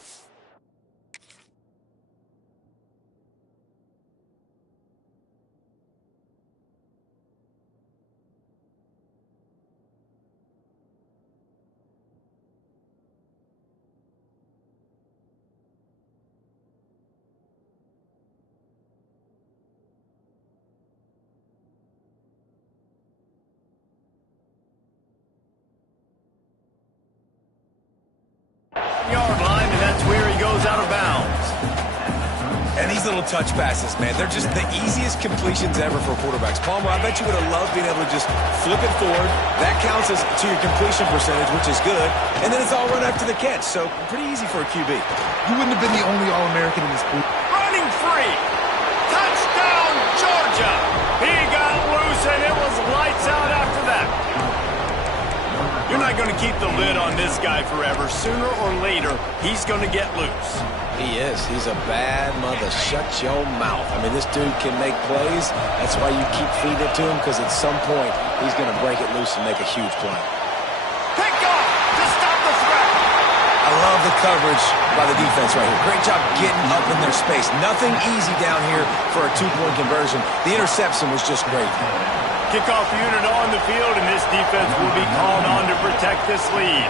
Yard line, and that's where he goes out of bounds. And these little touch passes, man, they're just the easiest completions ever for quarterbacks. Palmer, I bet you would have loved being able to just flip it forward. That counts as to your completion percentage, which is good. And then it's all run after the catch, so pretty easy for a QB. You wouldn't have been the only All-American in this group. Running free. Touchdown, Georgia. He got loose, and it was lights out after that. You're not going to keep the lid on this guy forever. Sooner or later, he's going to get loose. He is. He's a bad mother. Shut your mouth. I mean, this dude can make plays. That's why you keep feeding it to him, because at some point, he's going to break it loose and make a huge play. Pick off to stop the threat. I love the coverage by the defense right here. Great job getting up in their space. Nothing easy down here for a two-point conversion. The interception was just great. Kickoff unit on the field, and this defense will be called on to protect this lead.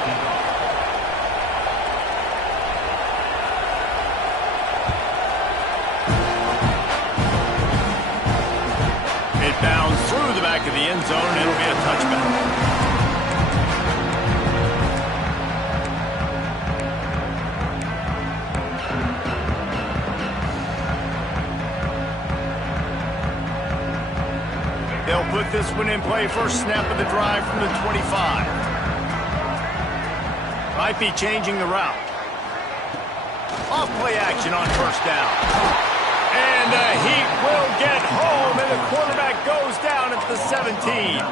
It bounds through the back of the end zone, and it'll be a touchback. They'll put this one in play. First snap of the drive from the 25. Might be changing the route. Off play action on first down. And he will get home, and the quarterback goes down at the 17.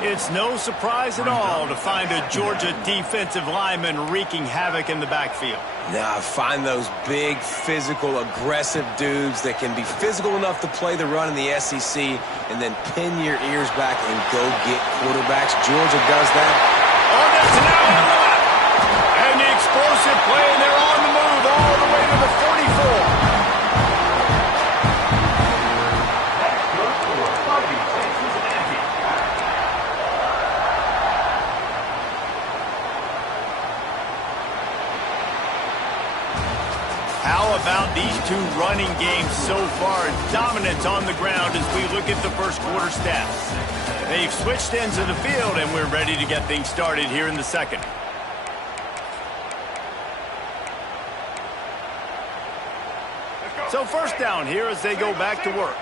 It's no surprise at all to find a Georgia defensive lineman wreaking havoc in the backfield. Now, find those big, physical, aggressive dudes that can be physical enough to play the run in the SEC and then pin your ears back and go get quarterbacks. Georgia does that. Oh, that's an out. And the explosive play, and they're on the move all the way to the 44. How about these two running games so far? Dominance on the ground as we look at the first quarter stats. They've switched into the field, and we're ready to get things started here in the second. So first down here as they go back to work.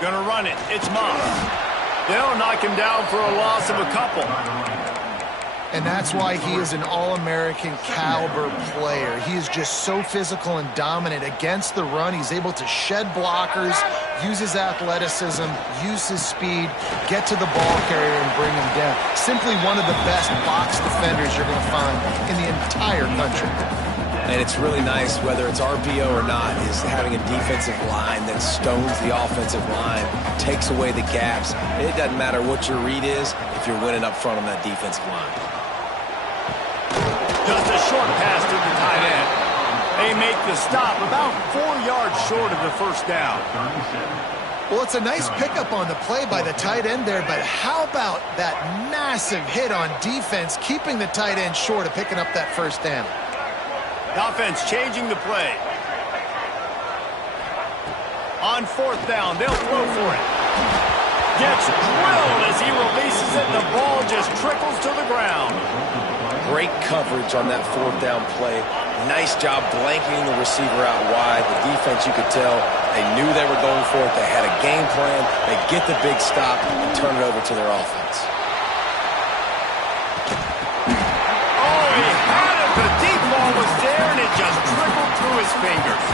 Gonna run it. It's Moss. They'll knock him down for a loss of a couple. And that's why he is an All-American caliber player. He is just so physical and dominant against the run. He's able to shed blockers, use his athleticism, use his speed, get to the ball carrier and bring him down. Simply one of the best box defenders you're going to find in the entire country. And it's really nice, whether it's RPO or not, is having a defensive line that stones the offensive line, takes away the gaps. It doesn't matter what your read is if you're winning up front on that defensive line. Just a short pass to the tight end. They make the stop about 4 yards short of the first down. Well, it's a nice pickup on the play by the tight end there, but how about that massive hit on defense, keeping the tight end short of picking up that first down? The offense changing the play. On fourth down, they'll throw for it. Gets drilled as he releases it, and the ball just trickles to the ground. Great coverage on that fourth down play. Nice job blanketing the receiver out wide. The defense, you could tell, they knew they were going for it. They had a game plan. They get the big stop and turn it over to their offense. Oh, he had it. The deep ball was there, and it just trickled through his fingers.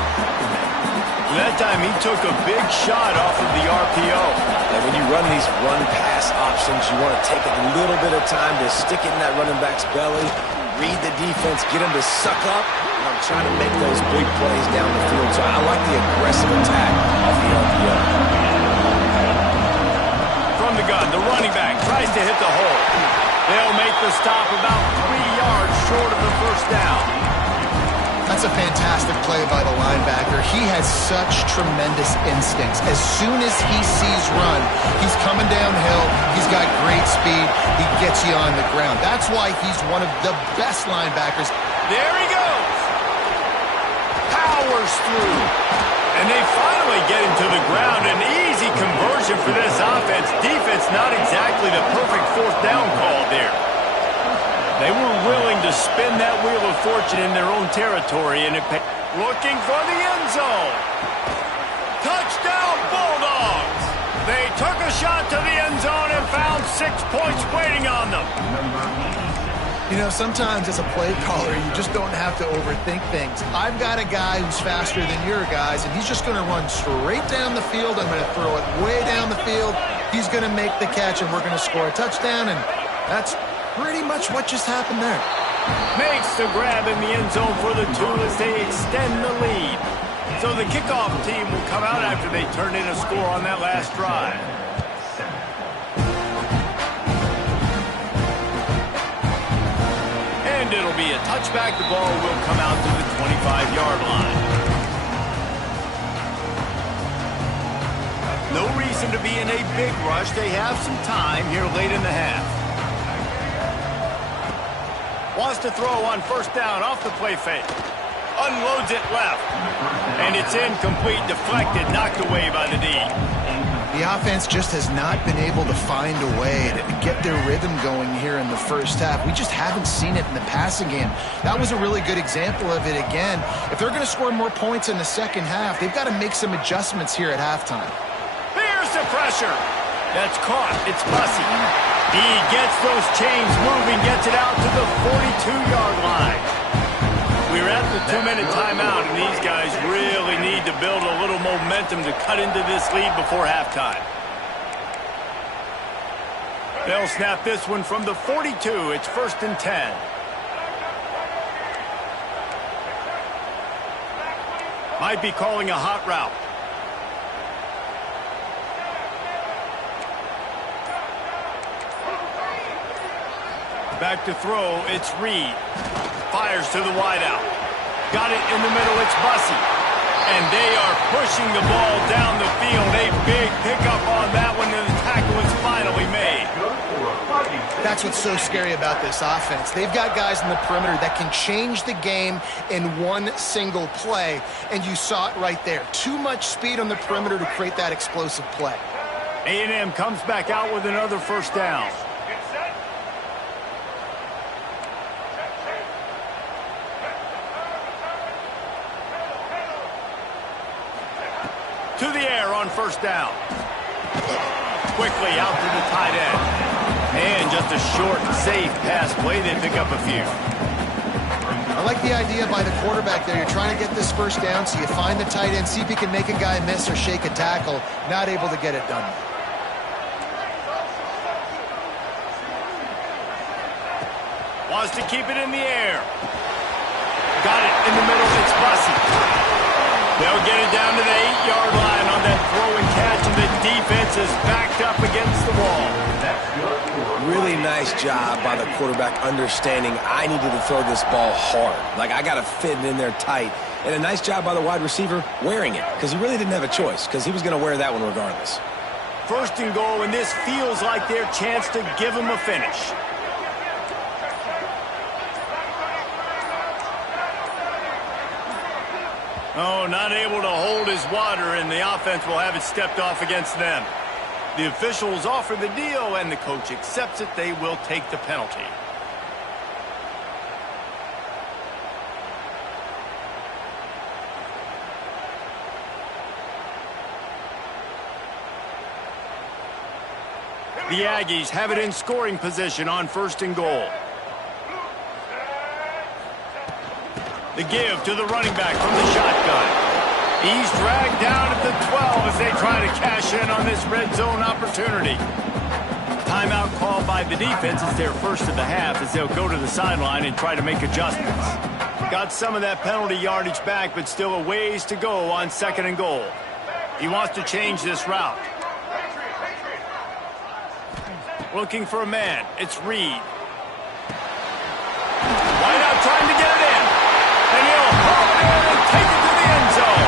That time, he took a big shot off of the RPO. And when you run these run-pass options, you want to take a little bit of time to stick it in that running back's belly, read the defense, get him to suck up, and I'm trying to make those big plays down the field. So I like the aggressive attack off the RPO. From the gun, the running back tries to hit the hole. They'll make the stop about 3 yards short of the first down. That's a fantastic play by the linebacker. He has such tremendous instincts. As soon as he sees run, he's coming downhill. He's got great speed. He gets you on the ground. That's why he's one of the best linebackers. There he goes. Powers through. And they finally get him to the ground. An easy conversion for this offense. Defense not exactly the perfect fourth down call there. They were willing to spin that wheel of fortune in their own territory, and looking for the end zone. Touchdown, Bulldogs! They took a shot to the end zone and found 6 points waiting on them. You know, sometimes as a play caller, you just don't have to overthink things. I've got a guy who's faster than your guys, and he's just going to run straight down the field. I'm going to throw it way down the field. He's going to make the catch, and we're going to score a touchdown, and that's pretty much what just happened there. Makes the grab in the end zone for the two as they extend the lead. So the kickoff team will come out after they turn in a score on that last drive. And it'll be a touchback. The ball will come out to the 25-yard line. No reason to be in a big rush. They have some time here late in the half. Wants to throw on first down off the play fake. Unloads it left. And it's incomplete, deflected, knocked away by the D. The offense just has not been able to find a way to get their rhythm going here in the first half. We just haven't seen it in the passing game. That was a really good example of it again. If they're going to score more points in the second half, they've got to make some adjustments here at halftime. Here's the pressure. That's caught. It's Bussy. He gets those chains moving, gets it out to the 42-yard line. We're at the 2-minute timeout, and these guys really need to build a little momentum to cut into this lead before halftime. They'll snap this one from the 42. It's 1st and 10. Might be calling a hot route. Back to throw, it's Reed. Fires to the wideout. Got it in the middle, it's Bussy. And they are pushing the ball down the field. A big pickup on that one, and the tackle is finally made. That's what's so scary about this offense. They've got guys in the perimeter that can change the game in one single play, and you saw it right there. Too much speed on the perimeter to create that explosive play. A&M comes back out with another first down. To the air on first down. Quickly out to the tight end. And just a short, safe pass play. They pick up a few. I like the idea by the quarterback there. You're trying to get this first down, so you find the tight end, see if he can make a guy miss or shake a tackle. Not able to get it done. Wants to keep it in the air. Got it in the They'll get it down to the 8-yard line on that throw and catch, and the defense is backed up against the wall. Really nice job by the quarterback understanding I needed to throw this ball hard. Like, I got to fit it in there tight. And a nice job by the wide receiver wearing it, because he really didn't have a choice, because he was going to wear that one regardless. 1st and goal, and this feels like their chance to give them a finish. Oh, not able to hold his water, and the offense will have it stepped off against them. The officials offer the deal, and the coach accepts it. They will take the penalty. The Aggies have it in scoring position on 1st and goal. The give to the running back from the shotgun. He's dragged down at the 12 as they try to cash in on this red zone opportunity. Timeout called by the defense is their first of the half as they'll go to the sideline and try to make adjustments. Got some of that penalty yardage back, but still a ways to go on 2nd and goal. He wants to change this route. Looking for a man. It's Reed. Wide out trying to get it in. And he'll haul it in and take it to the end zone.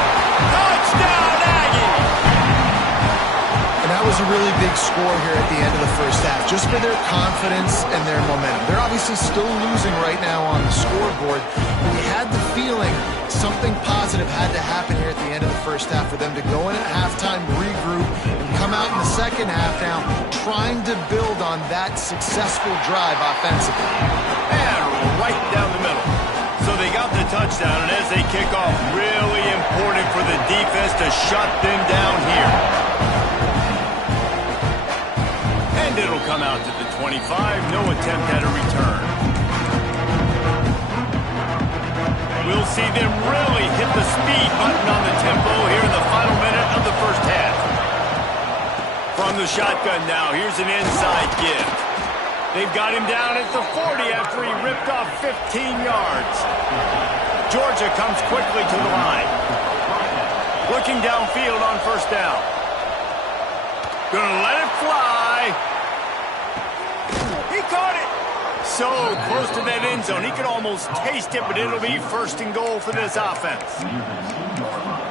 Touchdown, Aggie! And that was a really big score here at the end of the first half, just for their confidence and their momentum. They're obviously still losing right now on the scoreboard. We had the feeling something positive had to happen here at the end of the first half for them to go in at halftime, regroup, and come out in the second half now trying to build on that successful drive offensively. And right down the middle. So they got the touchdown, and as they kick off, really important for the defense to shut them down here. And it'll come out to the 25. No attempt at a return. We'll see them really hit the speed button on the tempo here in the final minute of the first half. From the shotgun now, here's an inside give. They've got him down at the 40 after he ripped off 15 yards. Georgia comes quickly to the line. Looking downfield on 1st down. Gonna let it fly. He caught it. So close to that end zone. He could almost taste it, but it'll be 1st and goal for this offense.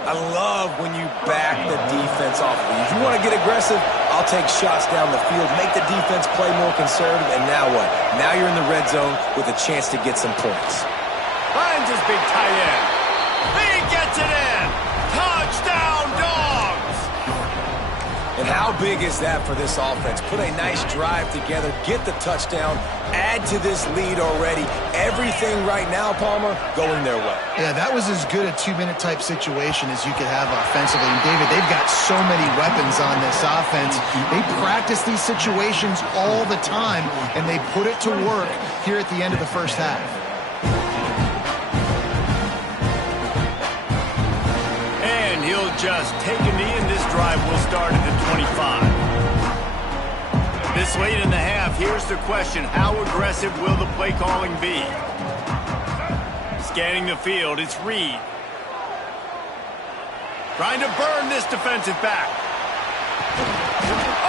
I love when you back the defense off. If you want to get aggressive, I'll take shots down the field, make the defense play more conservative, and now what? Now you're in the red zone with a chance to get some points. Finds his big tight end. He gets it in. Touchdown, Dogs! And how big is that for this offense? Put a nice drive together, get the touchdown, add to this lead already. Everything right now, Palmer, going their way. Yeah, that was as good a 2-minute type situation as you could have offensively. And David, they've got so many weapons on this offense. They practice these situations all the time, and they put it to work here at the end of the first half. And he'll just take a knee, and this drive will start at the 25. This late in the half, here's the question. How aggressive will the play calling be? Scanning the field, it's Reed. Trying to burn this defensive back.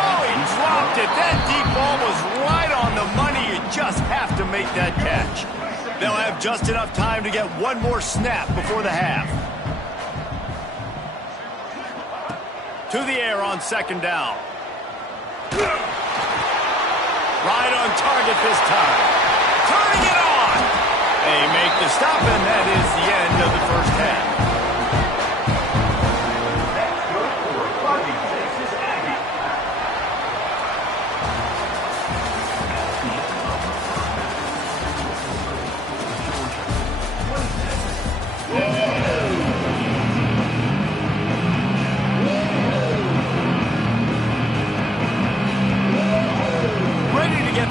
Oh, he dropped it. That deep ball was right on the money. You just have to make that catch. They'll have just enough time to get one more snap before the half. To the air on 2nd down. Right on target this time. Turning it on. They make the stop, and that is the end of the first half.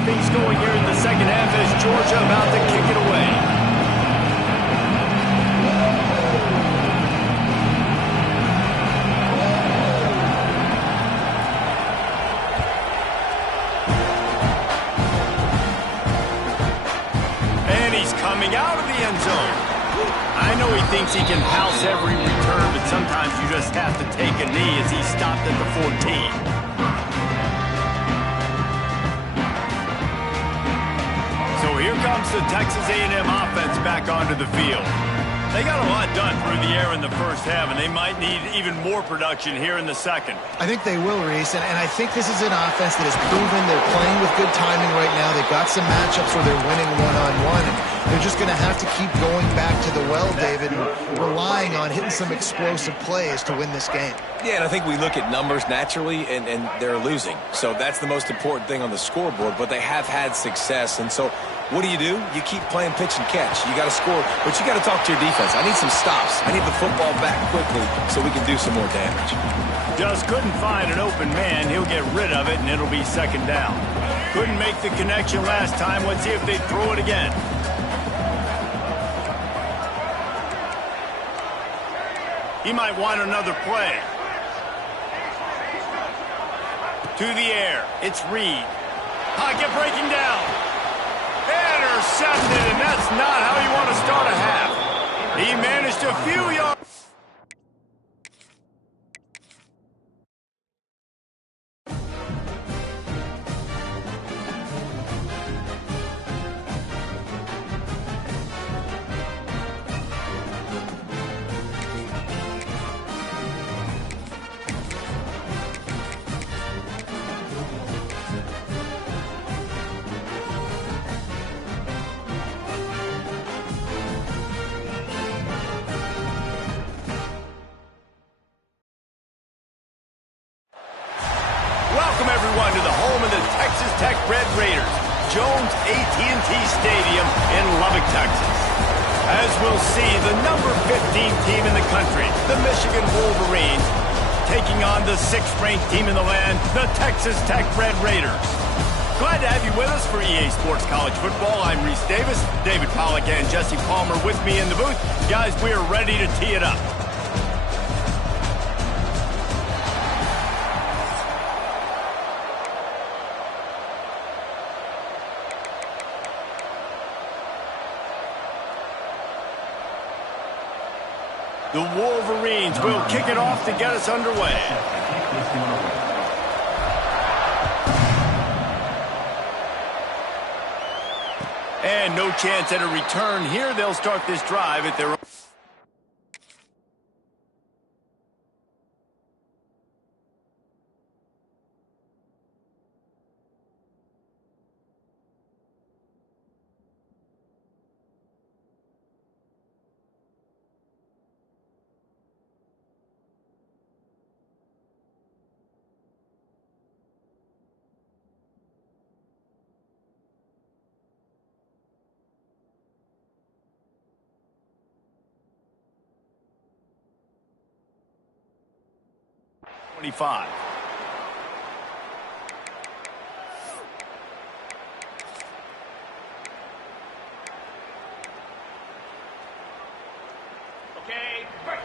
Things going here in the second half as Georgia about to kick it away. know he thinks he can house every return, but sometimes you just have to take a knee as he stopped at the 14. So here comes the Texas A&M offense back onto the field. They got a lot done through the air in the first half, and they might need even more production here in the second. I think they will, Reese, and I think this is an offense that has proven they're playing with good timing right now. They've got some matchups where they're winning one-on-one, and they're just going to have to keep going back to the well, David, and relying on hitting some explosive plays to win this game. Yeah, and I think we look at numbers naturally, and they're losing. So that's the most important thing on the scoreboard, but they have had success. And so what do? You keep playing pitch and catch. You got to score, but you got to talk to your defense. I need some stops. I need the football back quickly so we can do some more damage. Just couldn't find an open man. He'll get rid of it, and it'll be second down. Couldn't make the connection last time. Let's see if they throw it again. He might want another play. To the air. It's Reed. Pocket breaking down. Intercepted, and that's not how you want to start a half. He managed a few yards. Jones AT&T Stadium in Lubbock, Texas. As we'll see, the number 15 team in the country, the Michigan Wolverines, taking on the 6th-ranked team in the land, the Texas Tech Red Raiders. Glad to have you with us for EA Sports College Football. I'm Reese Davis, David Pollack and Jesse Palmer with me in the booth. Guys, we are ready to tee it up. The Wolverines will kick it off to get us underway. And no chance at a return here. They'll start this drive at their own. Okay, break.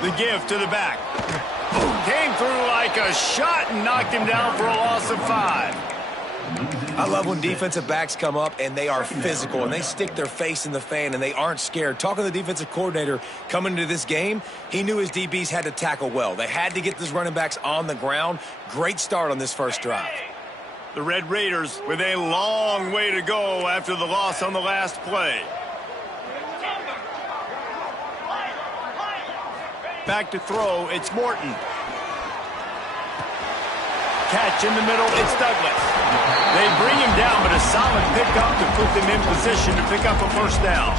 The give to the back. Came through like a shot and knocked him down for a loss of 5. I love when defensive backs come up and they are physical and they stick their face in the fan and they aren't scared. Talking to the defensive coordinator coming into this game, he knew his DBs had to tackle well. They had to get these running backs on the ground. Great start on this first drive. The Red Raiders with a long way to go after the loss on the last play. Back to throw, it's Morton. Catch in the middle, it's Douglas. They bring him down, but a solid pickup to put them in position to pick up a first down.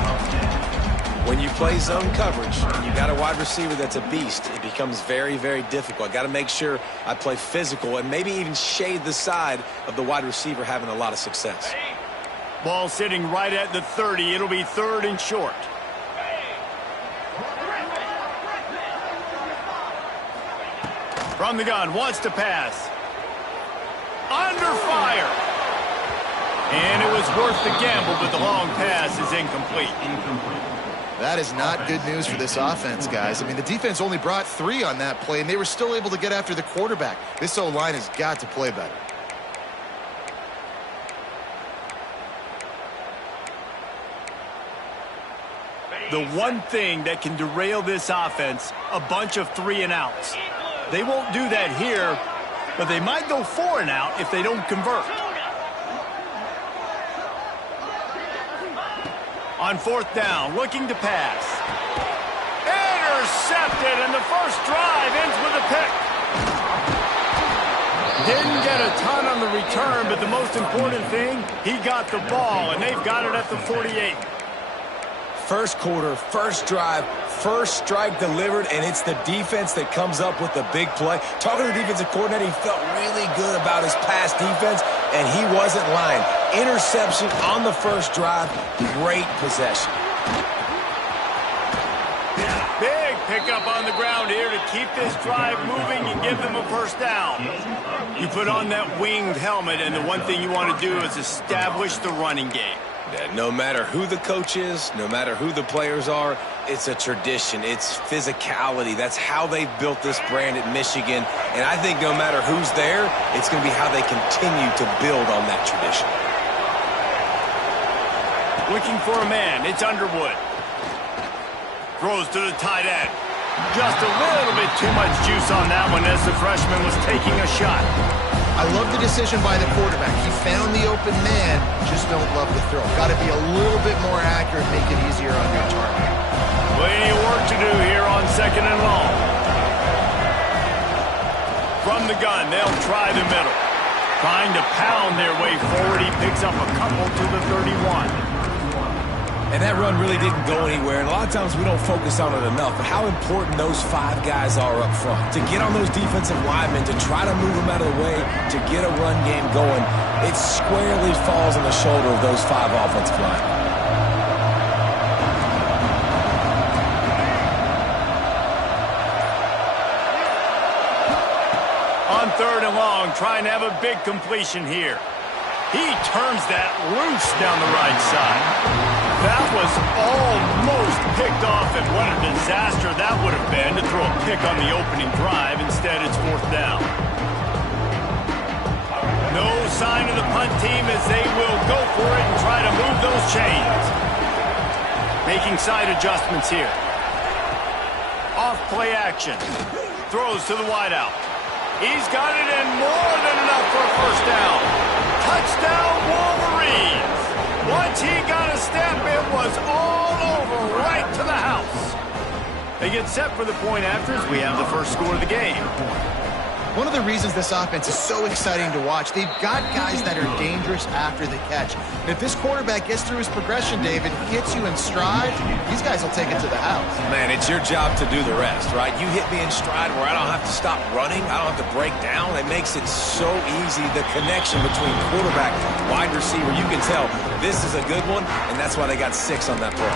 When you play zone coverage and you got a wide receiver that's a beast, it becomes very, very difficult. I got to make sure I play physical and maybe even shade the side of the wide receiver having a lot of success. Ball sitting right at the 30. It'll be 3rd and short. From the gun, wants to pass. Under fire. And it was worth the gamble, but the long pass is incomplete. That is not good news for this offense, guys. I mean, the defense only brought 3 on that play, and they were still able to get after the quarterback. This O-line has got to play better. The one thing that can derail this offense, a bunch of 3-and-outs. They won't do that here, but they might go 4-and-out if they don't convert. On 4th down, looking to pass. Intercepted, and the first drive ends with a pick. Didn't get a ton on the return, but the most important thing, he got the ball, and they've got it at the 48. First quarter, first drive, first strike delivered, and it's the defense that comes up with the big play. Talking to the defensive coordinator, he felt really good about his pass defense, and he wasn't lying. Interception on the first drive, great possession. Big pickup on the ground here to keep this drive moving and give them a first down. You put on that winged helmet, and the one thing you want to do is establish the running game. Yeah, no matter who the coach is, no matter who the players are, it's a tradition. It's physicality. That's how they've built this brand at Michigan. And I think no matter who's there, it's going to be how they continue to build on that tradition. Looking for a man. It's Underwood. Throws to the tight end. Just a little bit too much juice on that one as the freshman was taking a shot. I love the decision by the quarterback. He found the open man, just don't love the throw. Got to be a little bit more accurate, make it easier on your target. Plenty of work to do here on 2nd and long. From the gun, they'll try the middle. Trying to pound their way forward, he picks up a couple to the 31. And that run really didn't go anywhere, and a lot of times we don't focus on it enough, but how important those 5 guys are up front. To get on those defensive linemen, to try to move them out of the way, to get a run game going, it squarely falls on the shoulder of those 5 offensive linemen. On 3rd and long, trying to have a big completion here. He turns that loose down the right side. That was almost picked off, and what a disaster that would have been to throw a pick on the opening drive. Instead, it's 4th down. No sign of the punt team as they will go for it and try to move those chains. Making side adjustments here. Off play action. Throws to the wideout. He's got it in more than enough for a first down. Touchdown, Wolverines. Once he got a step, it was all over, right to the house. They get set for the point after as we have the first score of the game. One of the reasons this offense is so exciting to watch, they've got guys that are dangerous after the catch. And if this quarterback gets through his progression, David, hits you in stride, these guys will take it to the house. Man, it's your job to do the rest, right? You hit me in stride where I don't have to stop running. I don't have to break down. It makes it so easy. The connection between quarterback, wide receiver, you can tell this is a good one, and that's why they got 6 on that play.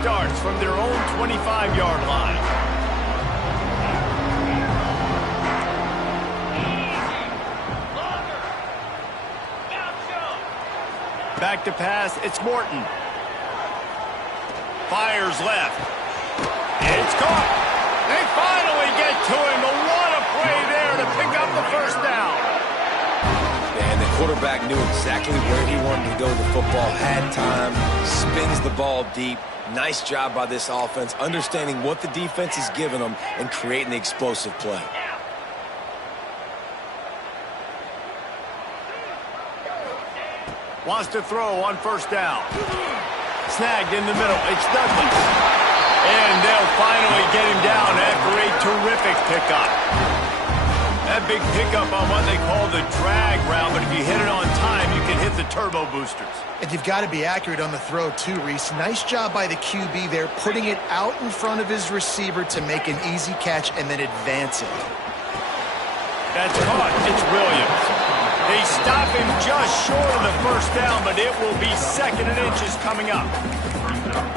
Starts from their own 25-yard line. Back to pass, it's Morton. Fires left. It's caught. They finally get to him, but what a play there to pick up the first down. And the quarterback knew exactly where he wanted to go with the football, had time, spins the ball deep. Nice job by this offense, understanding what the defense is giving them and creating the explosive play. Wants to throw on first down. Snagged in the middle. It's Douglas. And they'll finally get him down after a terrific pickup. That big pickup on what they call the drag route, but if you hit it on time, you can hit the turbo boosters. And you've got to be accurate on the throw too, Reese. Nice job by the QB there, putting it out in front of his receiver to make an easy catch and then advance it. That's caught. It's Williams. They stop him just short of the first down, but it will be 2nd and inches coming up.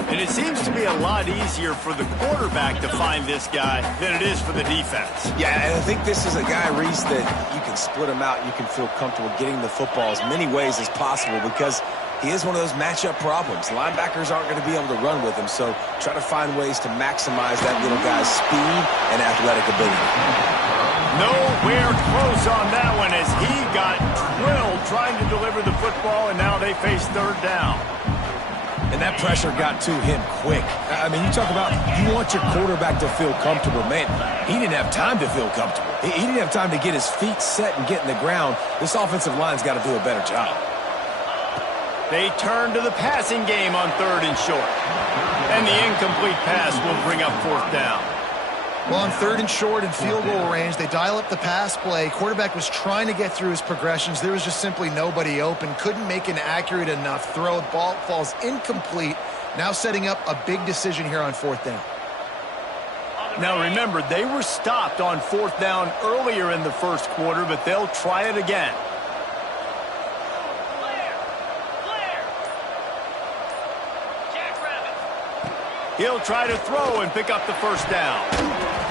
And it seems to be a lot easier for the quarterback to find this guy than it is for the defense. Yeah, and I think this is a guy, Reese, that you can split him out. You can feel comfortable getting the football as many ways as possible because He is one of those matchup problems. Linebackers aren't going to be able to run with him, so try to find ways to maximize that little guy's speed and athletic ability. Nowhere close on that one as he got drilled trying to deliver the football, and now they face third down. And that pressure got to him quick. I mean, you talk about you want your quarterback to feel comfortable. Man, he didn't have time to feel comfortable. He didn't have time to get his feet set and get in the ground. This offensive line's got to do a better job. They turn to the passing game on 3rd and short. And the incomplete pass will bring up 4th down. Well, on 3rd and short and field goal range, they dial up the pass play. Quarterback was trying to get through his progressions. There was just simply nobody open. Couldn't make an accurate enough throw. The ball falls incomplete. Now setting up a big decision here on 4th down. Now remember, they were stopped on 4th down earlier in the first quarter, but they'll try it again. He'll try to throw and pick up the first down.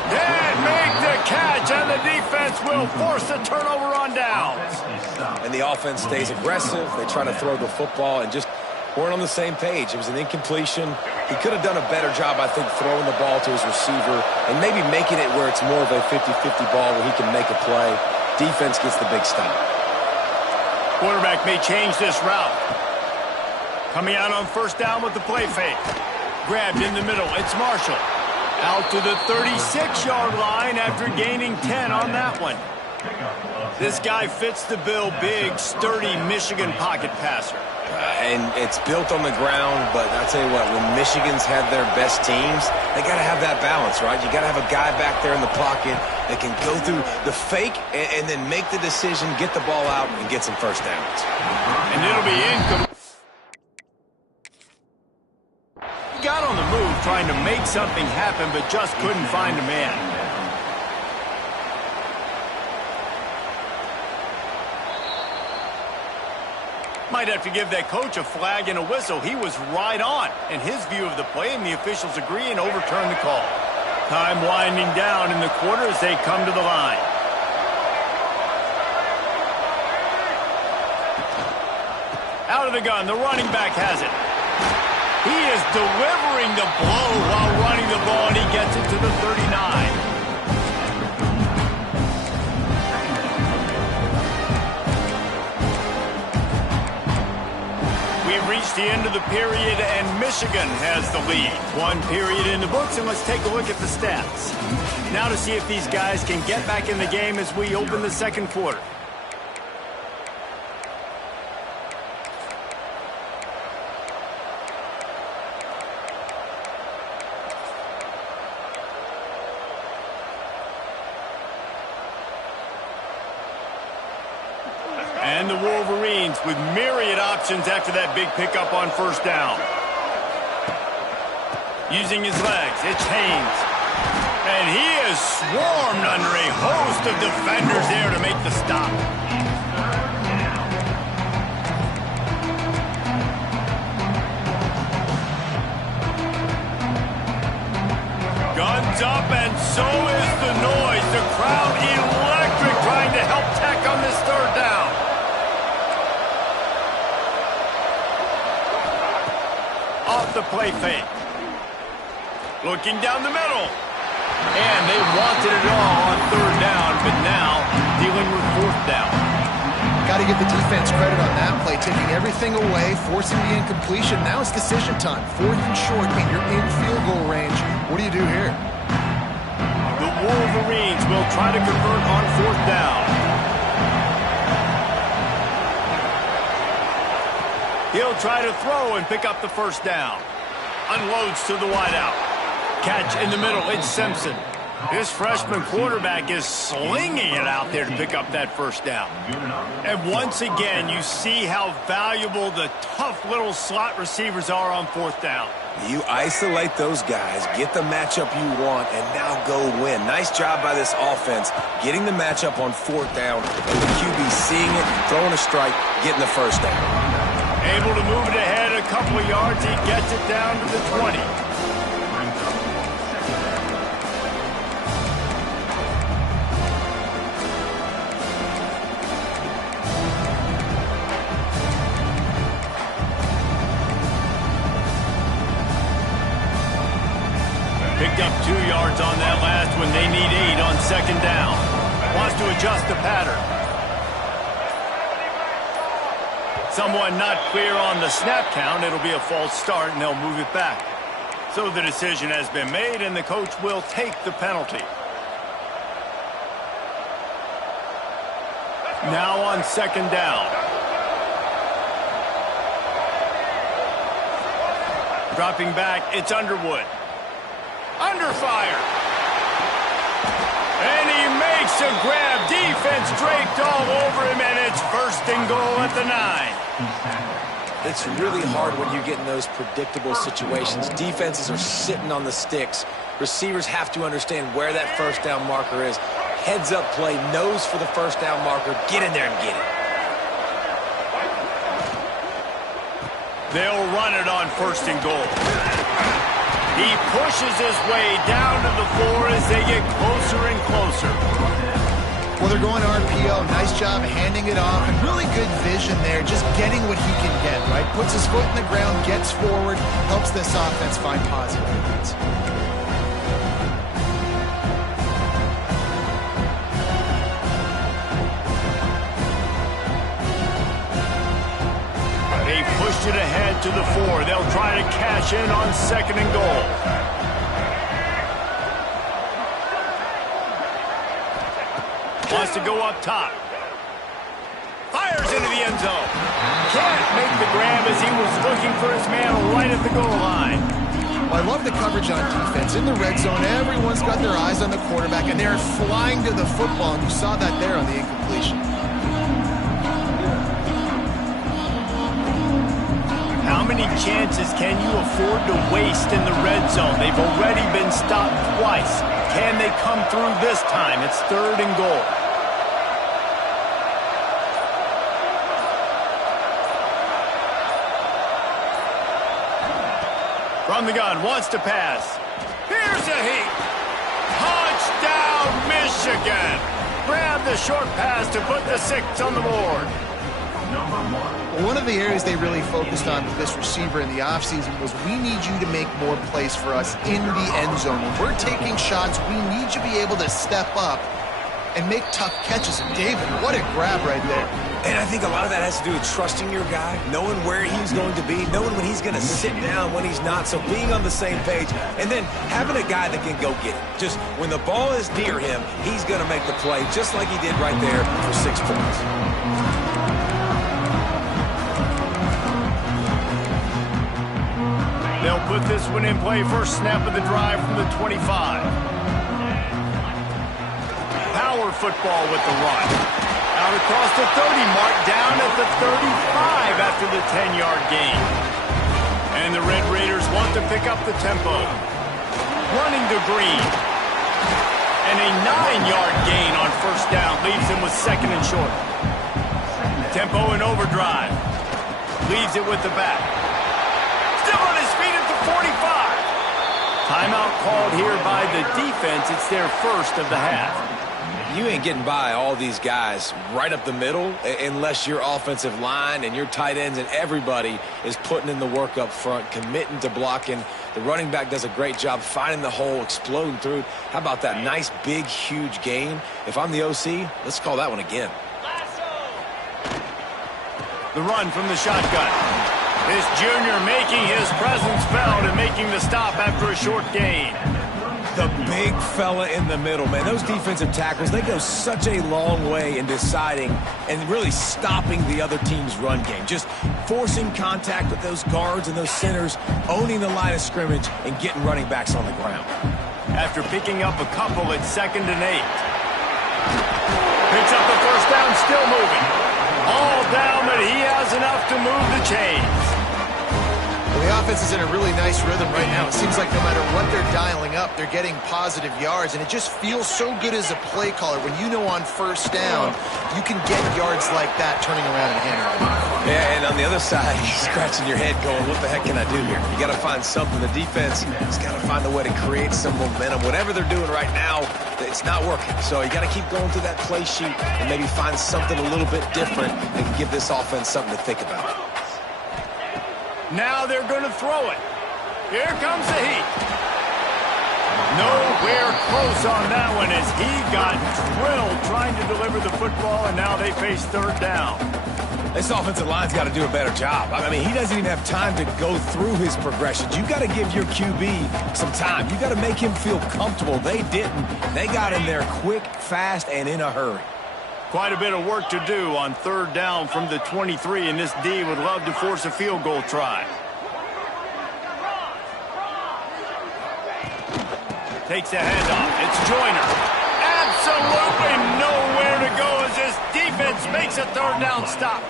And make the catch, and the defense will force the turnover on downs. And the offense stays aggressive. They try to throw the football and just weren't on the same page. It was an incompletion. He could have done a better job, I think, throwing the ball to his receiver and maybe making it where it's more of a 50-50 ball where he can make a play. Defense gets the big stop. Quarterback may change this route. Coming out on 1st down with the play fake. Grabbed in the middle. It's Marshall. Out to the 36-yard line after gaining 10 on that one. This guy fits the bill. Big, sturdy Michigan pocket passer. And it's built on the ground, but I'll tell you what, when Michigan's had their best teams, they got to have that balance, right? You got to have a guy back there in the pocket that can go through the fake and then make the decision, get the ball out, and get some first downs. And it'll be incomplete. Got on the move trying to make something happen, but just couldn't find a man. Might have to give that coach a flag and a whistle. He was right on in his view of the play, and the officials agree and overturn the call. Time winding down in the quarter as they come to the line. Out of the gun, the running back has it. He is delivering the blow while running the ball, and he gets it to the 39. We've reached the end of the period, and Michigan has the lead. 1 period in the books, and let's take a look at the stats. Now to see if these guys can get back in the game as we open the 2nd quarter. And the Wolverines with myriad options after that big pickup on 1st down. Using his legs, it's Haynes. And he is swarmed under a host of defenders there to make the stop. Guns up, and so is the noise. The crowd electric trying to help Tech on this 3rd down. Off the play fake. Looking down the middle. And they wanted it all on 3rd down, but now dealing with 4th down. Got to give the defense credit on that play, taking everything away, forcing the incompletion. Now it's decision time. 4th and short, and you're in field goal range. What do you do here? The Wolverines will try to convert on 4th down. He'll try to throw and pick up the 1st down. Unloads to the wideout. Catch in the middle, it's Simpson. This freshman quarterback is slinging it out there to pick up that 1st down. And once again, you see how valuable the tough little slot receivers are on 4th down. You isolate those guys, get the matchup you want, and now go win. Nice job by this offense, getting the matchup on 4th down, and the QB seeing it, throwing a strike, getting the 1st down. Able to move it ahead a couple of yards. He gets it down to the 20. picked up 2 yards on that last one. They need 8 on second down. Wants to adjust the pattern. Someone not clear on the snap count. It'll be a false start, and they'll move it back. So the decision has been made, and the coach will take the penalty. Now on second down. Dropping back, it's Underwood. Under fire. And he makes a grab. Defense draped all over him, and it's first and goal at the 9. It's really hard when you get in those predictable situations. Defenses are sitting on the sticks. Receivers have to understand where that first down marker is. Heads up play, nose for the first down marker. Get in there and get it. They'll run it on first and goal. He pushes his way down to the floor as they get closer and closer. Well, they're going to RPO. Nice job handing it off, and really good vision there, just getting what he can get, right? Puts his foot in the ground, gets forward, helps this offense find positive points. They pushed it ahead to the 4. They'll try to cash in on second and goal. Wants to go up top. Fires into the end zone. Can't make the grab as he was looking for his man right at the goal line. Well, I love the coverage on defense. In the red zone, everyone's got their eyes on the quarterback, and they're flying to the football, and you saw that there on the incompletion. How many chances can you afford to waste in the red zone? They've already been stopped twice. Can they come through this time? It's third and goal. From the gun, wants to pass. Here's a heat. Touchdown, Michigan. Grab the short pass to put the 6 on the board. One of the areas they really focused on with this receiver in the offseason was, we need you to make more plays for us in the end zone. When we're taking shots, we need you to be able to step up and make tough catches. And David, what a grab right there. And I think a lot of that has to do with trusting your guy, knowing where he's going to be, knowing when he's going to sit down, when he's not, so being on the same page, and then having a guy that can go get it. Just when the ball is near him, he's going to make the play, just like he did right there for 6 points. They'll put this one in play. First snap of the drive from the 25. Power football with the run. Out across the 30 mark, down at the 35 after the 10-yard gain. And the Red Raiders want to pick up the tempo. Running to Green. And a 9-yard gain on first down leaves him with second and short. Tempo in overdrive. Leaves it with the back. Still on his feet at the 45. Timeout called here by the defense. It's their first of the half. You ain't getting by all these guys right up the middle unless your offensive line and your tight ends and everybody is putting in the work up front, committing to blocking. The running back does a great job finding the hole, exploding through. How about that nice, big, huge gain? If I'm the OC, let's call that one again. The run from the shotgun. This junior making his presence felt and making the stop after a short gain. The big fella in the middle, man. Those defensive tackles, they go such a long way in deciding and really stopping the other team's run game. Just forcing contact with those guards and those centers, owning the line of scrimmage, and getting running backs on the ground. After picking up a couple at 2nd and 8. Picks up the first down, still moving. All down, but he has enough to move the chains. Well, the offense is in a really nice rhythm right now. It seems like no matter what they're dialing up, they're getting positive yards, and it just feels so good as a play caller when you know on first down you can get yards like that turning around and handing it off. Yeah, and on the other side, you're scratching your head going, what the heck can I do here? You got to find something. The defense has got to find a way to create some momentum. Whatever they're doing right now, it's not working. So you got to keep going through that play sheet and maybe find something a little bit different that can give this offense something to think about. Now they're going to throw it. Here comes the heat. Nowhere close on that one as he got drilled trying to deliver the football, and now they face third down. This offensive line's got to do a better job. I mean, he doesn't even have time to go through his progressions. You got to give your QB some time. You got to make him feel comfortable. They didn't. They got him there quick, fast, and in a hurry. Quite a bit of work to do on third down from the 23, and this D would love to force a field goal try. Takes a handoff. It's Joyner. Absolutely nowhere to go as this defense makes a third down stop.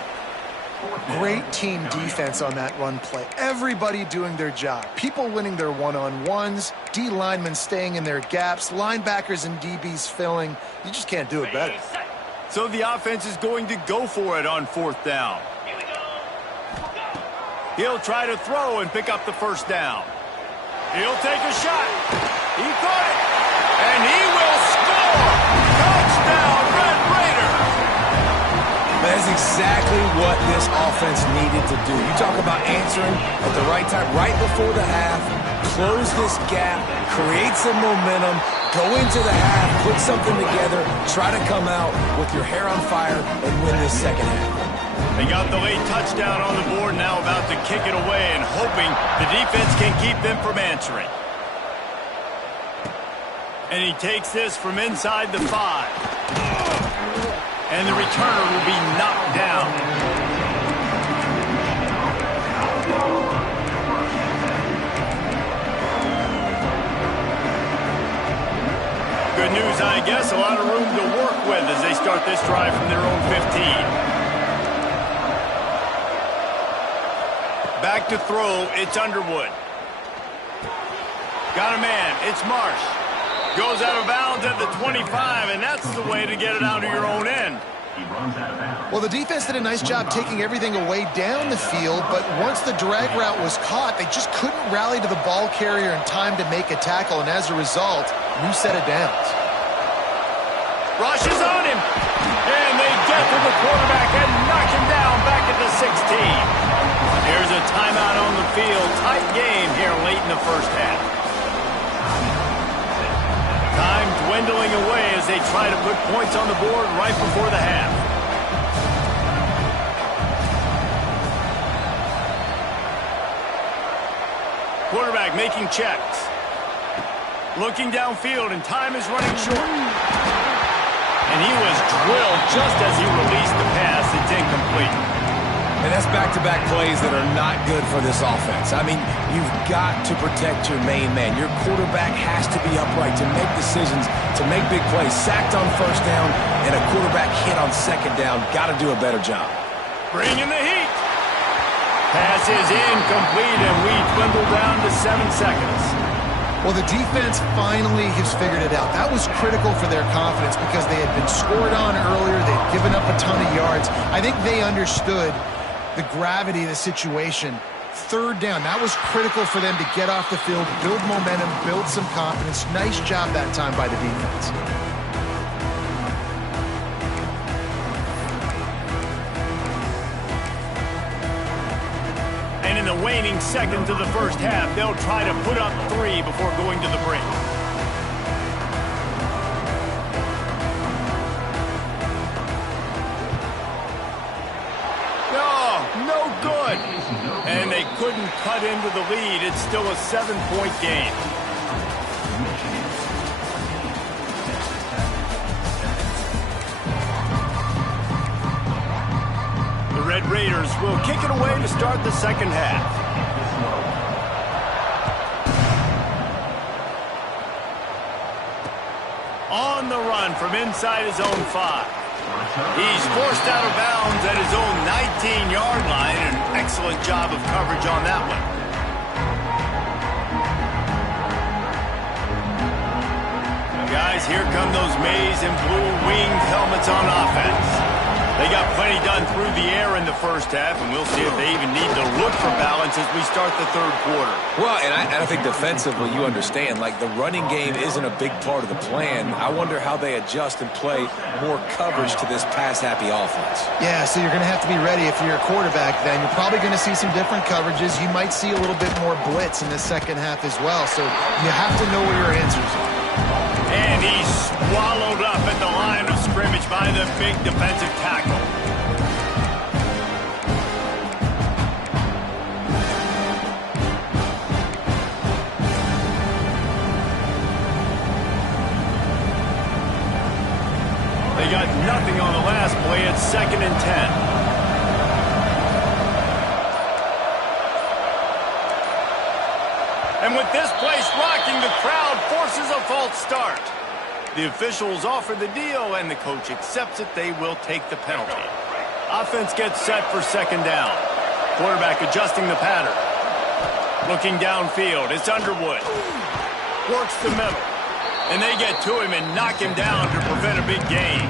Great team defense on that run play. Everybody doing their job. People winning their one-on-ones, D linemen staying in their gaps, linebackers and DBs filling. You just can't do it better. So the offense is going to go for it on fourth down. He'll try to throw and pick up the first down. He'll take a shot. He caught it. And he will score. Touchdown, Red Raiders. That's exactly what this offense needed to do. You talk about answering at the right time, right before the half, close this gap, create some momentum, go into the half, put something together, try to come out with your hair on fire and win this second half. They got the late touchdown on the board, now about to kick it away and hoping the defense can keep them from answering. And he takes this from inside the 5. And the returner will be knocked down. Good news, I guess. A lot of room to work with as they start this drive from their own 15. Back to throw, it's Underwood. Got a man, it's Marsh. Goes out of bounds at the 25, and that's the way to get it out of your own end. He runs out of bounds. Well, the defense did a nice job taking everything away down the field, but once the drag route was caught, they just couldn't rally to the ball carrier in time to make a tackle, and as a result, new set of downs. Rush is on him, and they get to the quarterback and knock him down back at the 16. There's a timeout on the field. Tight game here late in the first half. Time dwindling away as they try to put points on the board right before the half. Quarterback making checks. Looking downfield, and time is running short. And he was drilled just as he released the pass. It's incomplete. And that's back-to-back plays that are not good for this offense. I mean, you've got to protect your main man. Your quarterback has to be upright to make decisions, to make big plays. Sacked on first down and a quarterback hit on second down. Got to do a better job. Bringing the heat. Pass is incomplete, and we dwindle down to 7 seconds. Well, the defense finally has figured it out. That was critical for their confidence because they had been scored on earlier. They'd given up a ton of yards. I think they understood the gravity of the situation. Third down, that was critical for them to get off the field, build momentum, build some confidence. Nice job that time by the defense. And in the waning seconds of the first half, they'll try to put up 3 before going to the break. No good. And they couldn't cut into the lead. It's still a 7-point game. The Red Raiders will kick it away to start the second half. On the run from inside his own 5. He's forced out of bounds at his own 19-yard line. An excellent job of coverage on that one. Guys, here come those maize and blue winged helmets on offense. They got plenty done through the air in the first half, and we'll see if they even need to look for balance once as we start the third quarter. Well, and I think defensively, you understand, like the running game isn't a big part of the plan. I wonder how they adjust and play more coverage to this pass-happy offense. Yeah, so you're going to have to be ready if you're a quarterback then. You're probably going to see some different coverages. You might see a little bit more blitz in the second half as well. So you have to know where your answers are. And he's swallowed up at the line of scrimmage by the big defensive tackle. They got nothing on the last play. It's 2nd and 10. And with this place rocking, the crowd forces a false start. The officials offer the deal, and the coach accepts it. They will take the penalty. Offense gets set for 2nd down. Quarterback adjusting the pattern. Looking downfield, it's Underwood. Works the middle. And they get to him and knock him down to prevent a big gain.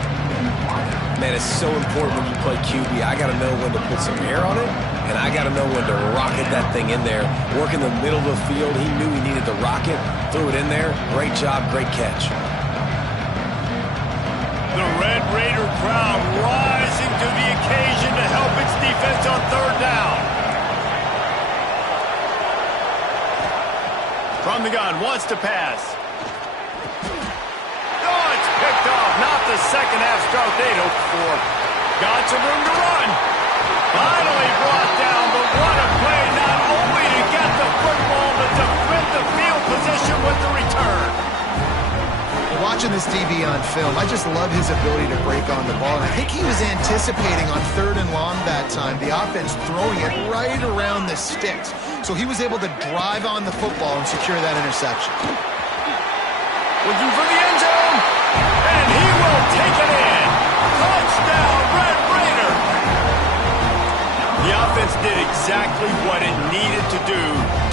Man, it's so important when you play QB. I got to know when to put some air on it, and I got to know when to rocket that thing in there. Work in the middle of the field. He knew he needed to rocket. Threw it in there. Great job, great catch. The Red Raider crowd rising to the occasion to help its defense on 3rd down. From the gun, wants to pass. Oh, it's picked off. Not the second half start they'd hoped for. Got some room to run. Finally brought down, but what a play, not only to get the football, but to flip the field position with the return. Watching this DB on film, I just love his ability to break on the ball. And I think he was anticipating on 3rd and long that time, the offense throwing it right around the sticks. So he was able to drive on the football and secure that interception. Looking for the end zone, and he will take it in. Touchdown, Red Raider. The offense did exactly what it needed to do,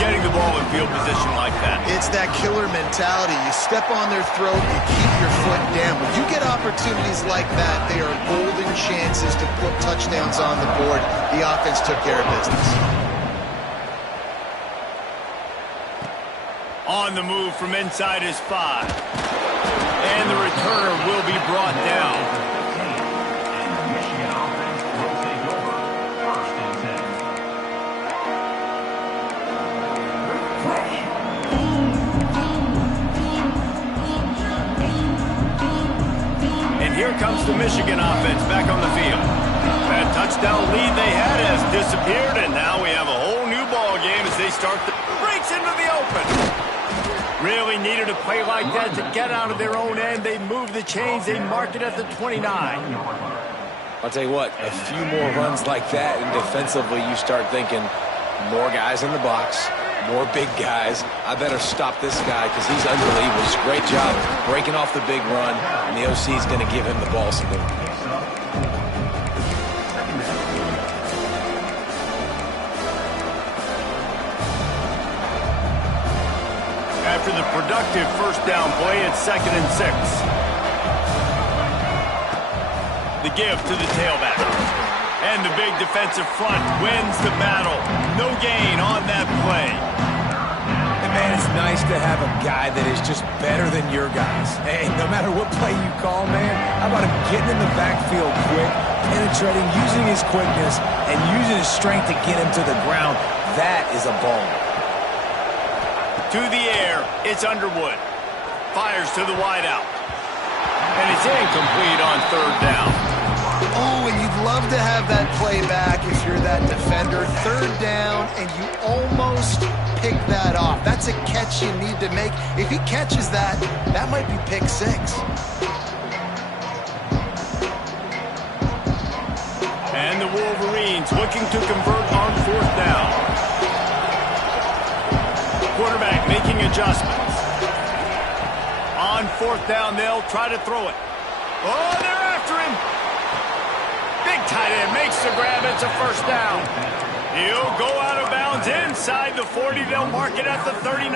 getting the ball in field position like that. It's that killer mentality. You step on their throat, you keep your foot down. When you get opportunities like that, they are golden chances to put touchdowns on the board. The offense took care of business. On the move from inside his 5. And the returner will be brought down. And Michigan offense will take over 1st and 10. And here comes the Michigan offense back on the field. That touchdown lead they had has disappeared, and now we have a whole new ball game as they start the breaks into the open. Really needed a play like that to get out of their own end. They move the chains. They mark it at the 29. I'll tell you what, a few more runs like that, and defensively you start thinking, more guys in the box, more big guys. I better stop this guy because he's unbelievable. Just great job breaking off the big run, and the OC is going to give him the ball some more. After the productive 1st down play, it's 2nd and 6. The give to the tailback. And the big defensive front wins the battle. No gain on that play. And man, it's nice to have a guy that is just better than your guys. Hey, no matter what play you call, man, how about him getting in the backfield quick, penetrating, using his quickness, and using his strength to get him to the ground. That is a ball. To the air, it's Underwood. Fires to the wideout. And it's incomplete on 3rd down. Oh, and you'd love to have that play back if you're that defender. 3rd down, and you almost pick that off. That's a catch you need to make. If he catches that, that might be pick 6. And the Wolverines looking to convert on 4th down. Quarterback making adjustments. On 4th down, they'll try to throw it. Oh, they're after him. Big tight end makes the grab. It's a 1st down. He'll go out of bounds inside the 40. They'll mark it at the 39.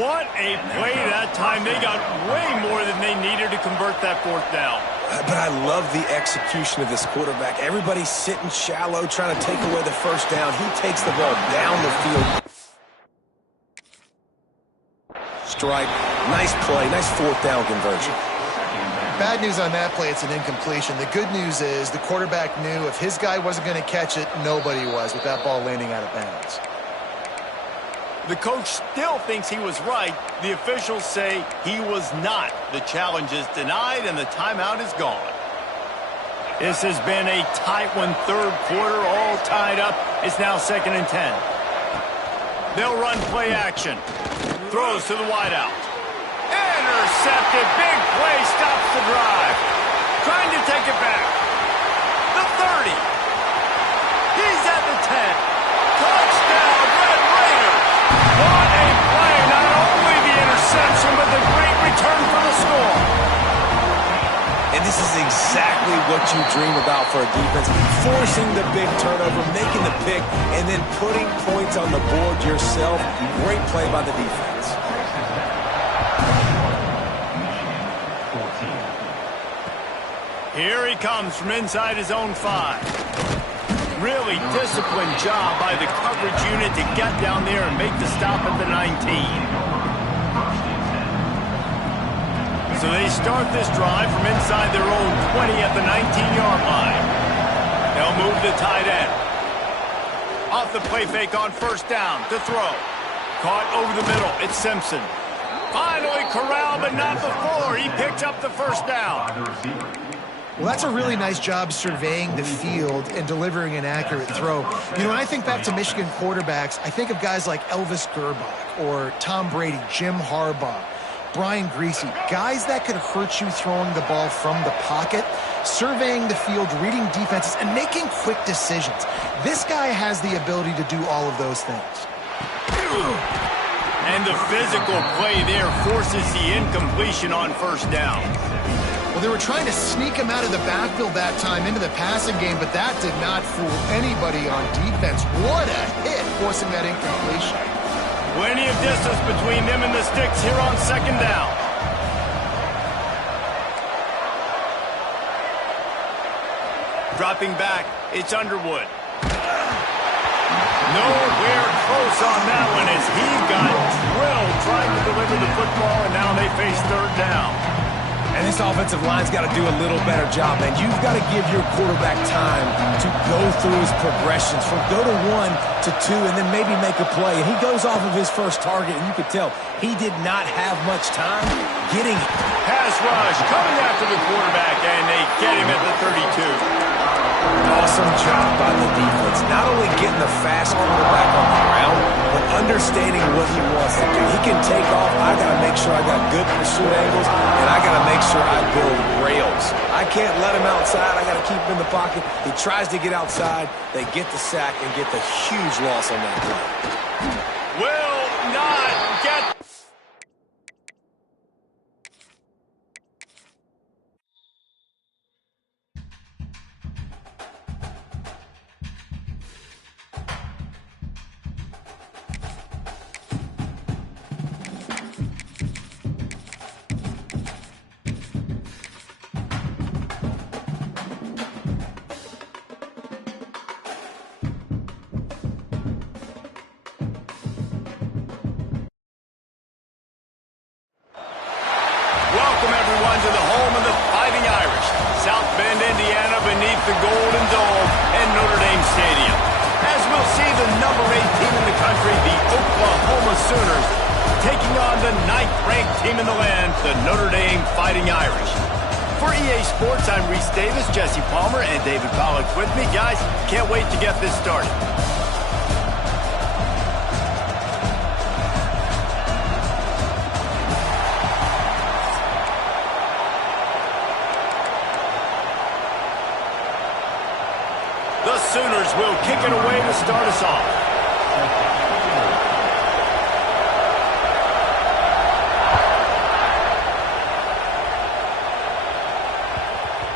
What a play that time. They got way more than they needed to convert that 4th down. But I love the execution of this quarterback. Everybody's sitting shallow, trying to take away the first down. He takes the ball down the field. Strike. Nice play. Nice fourth down conversion. Bad news on that play, it's an incompletion. The good news is the quarterback knew if his guy wasn't going to catch it, nobody was with that ball landing out of bounds. The coach still thinks he was right. The officials say he was not. The challenge is denied and the timeout is gone. This has been a tight one, third quarter, all tied up. It's now 2nd and 10. They'll run play action. Throws to the wideout. Intercepted. Big play stops the drive. Trying to take it back. The 30. He's at the 10. Touchdown, Red Raiders. What a play. Not only the interception, but the great return for the score. And this is exactly what you dream about for a defense. Forcing the big turnover, making the pick, and then putting points on the board yourself. Great play by the defense. Here he comes from inside his own 5. Really disciplined job by the coverage unit to get down there and make the stop at the 19. So they start this drive from inside their own 20 at the 19-yard line. They'll move the tight end. Off the play fake on first down to throw. Caught over the middle. It's Simpson. Finally corralled, but not before. He picked up the first down. Well, that's a really nice job surveying the field and delivering an accurate throw. You know, when I think back to Michigan quarterbacks, I think of guys like Elvis Gerbach or Tom Brady, Jim Harbaugh, Brian Greasy, guys that could hurt you throwing the ball from the pocket, surveying the field, reading defenses, and making quick decisions. This guy has the ability to do all of those things. And the physical play there forces the incompletion on first down. Well, they were trying to sneak him out of the backfield that time into the passing game, but that did not fool anybody on defense. What a hit, forcing that incompletion. Plenty of distance between them and the sticks here on second down. Dropping back, it's Underwood. Nowhere close on that one as he got drilled trying to deliver the football, and now they face third down. And this offensive line's got to do a little better job, man. You've got to give your quarterback time to go through his progressions from go to 1 to 2 and then maybe make a play. And he goes off of his first target, and you could tell he did not have much time getting it. Pass rush coming after the quarterback, and they get him at the 32. Awesome job by the defense. Not only getting the fast quarterback on the ground, but understanding what he wants to do. He can take off. I got to make sure I got good pursuit angles, and I got to make sure I build rails. I can't let him outside. I got to keep him in the pocket. He tries to get outside. They get the sack and get the huge loss on that play. Will not get... Welcome, everyone, to the home of the Fighting Irish, South Bend, Indiana, beneath the Golden Dome and Notre Dame Stadium. As we'll see the number 8 team in the country, the Oklahoma Sooners, taking on the 9th-ranked team in the land, the Notre Dame Fighting Irish. For EA Sports, I'm Reese Davis, Jesse Palmer, and David Pollack with me. Guys, can't wait to get this started. The Sooners will kick it away to start us off.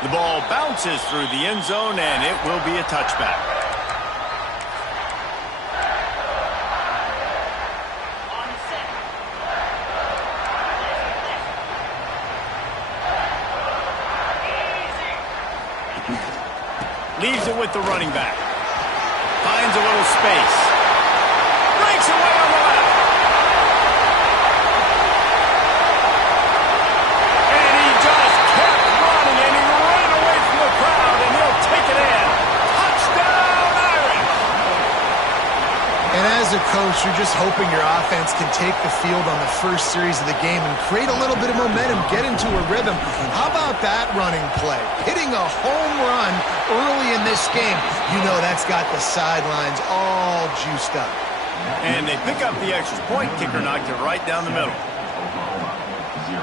The ball bounces through the end zone, and it will be a touchback. Leaves it with the running back. Finds a little space. Breaks away on the left. And he just kept running, and he ran away from the crowd, and he'll take it in. Touchdown, Irish! And as a coach, you're just hoping your offense can take the field on the first series of the game and create a little bit of momentum, get into a rhythm. How about that running play? Hitting a home run early in this game. You know that's got the sidelines all juiced up. And they pick up the extra point. Kicker knocked it right down the middle. Oklahoma, 0.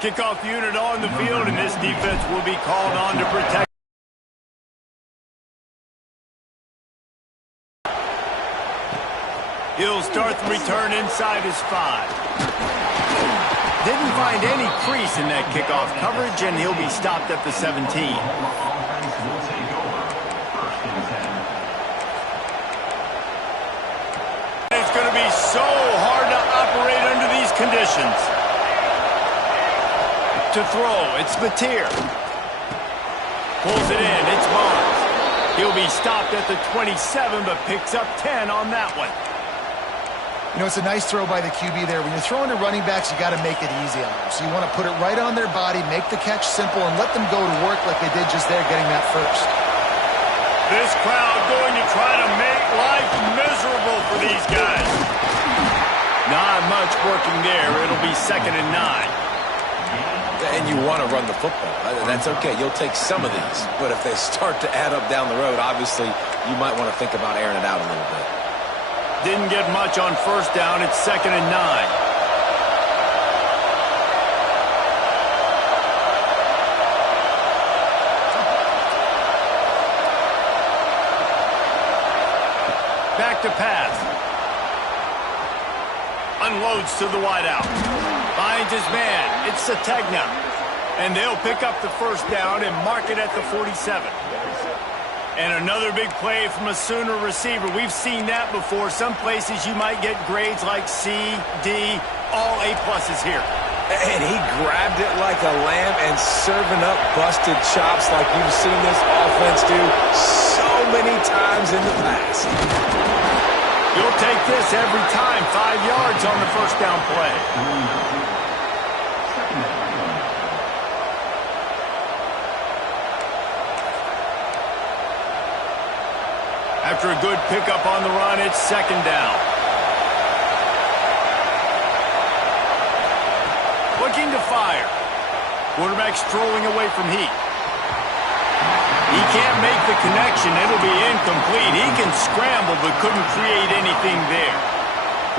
Kickoff unit on the field, and this defense will be called on to protect. He'll start the return inside his 5. Didn't find any crease in that kickoff coverage, and he'll be stopped at the 17. Offense will take over. 1st and 10. It's going to be so hard to operate under these conditions. To throw, it's Mateer. Pulls it in, it's Barnes. He'll be stopped at the 27, but picks up 10 on that one. You know, it's a nice throw by the QB there. When you're throwing to running backs, you got to make it easy on them. So you want to put it right on their body, make the catch simple, and let them go to work like they did just there, getting that first. This crowd going to try to make life miserable for these guys. Not much working there. It'll be 2nd and 9. And you want to run the football. That's okay. You'll take some of these. But if they start to add up down the road, obviously you might want to think about airing it out a little bit. Didn't get much on 1st down. It's 2nd and 9. Back to pass. Unloads to the wideout. Finds his man. It's Sategna. And they'll pick up the 1st down and mark it at the 47. And another big play from a Sooner receiver. We've seen that before. Some places you might get grades like C, D, all A+ here. And he grabbed it like a lamb and serving up busted chops like you've seen this offense do so many times in the past. You'll take this every time. 5 yards on the 1st down play. After a good pickup on the run, it's 2nd down. Looking to fire. Quarterback strolling away from heat. He can't make the connection. It'll be incomplete. He can scramble, but couldn't create anything there.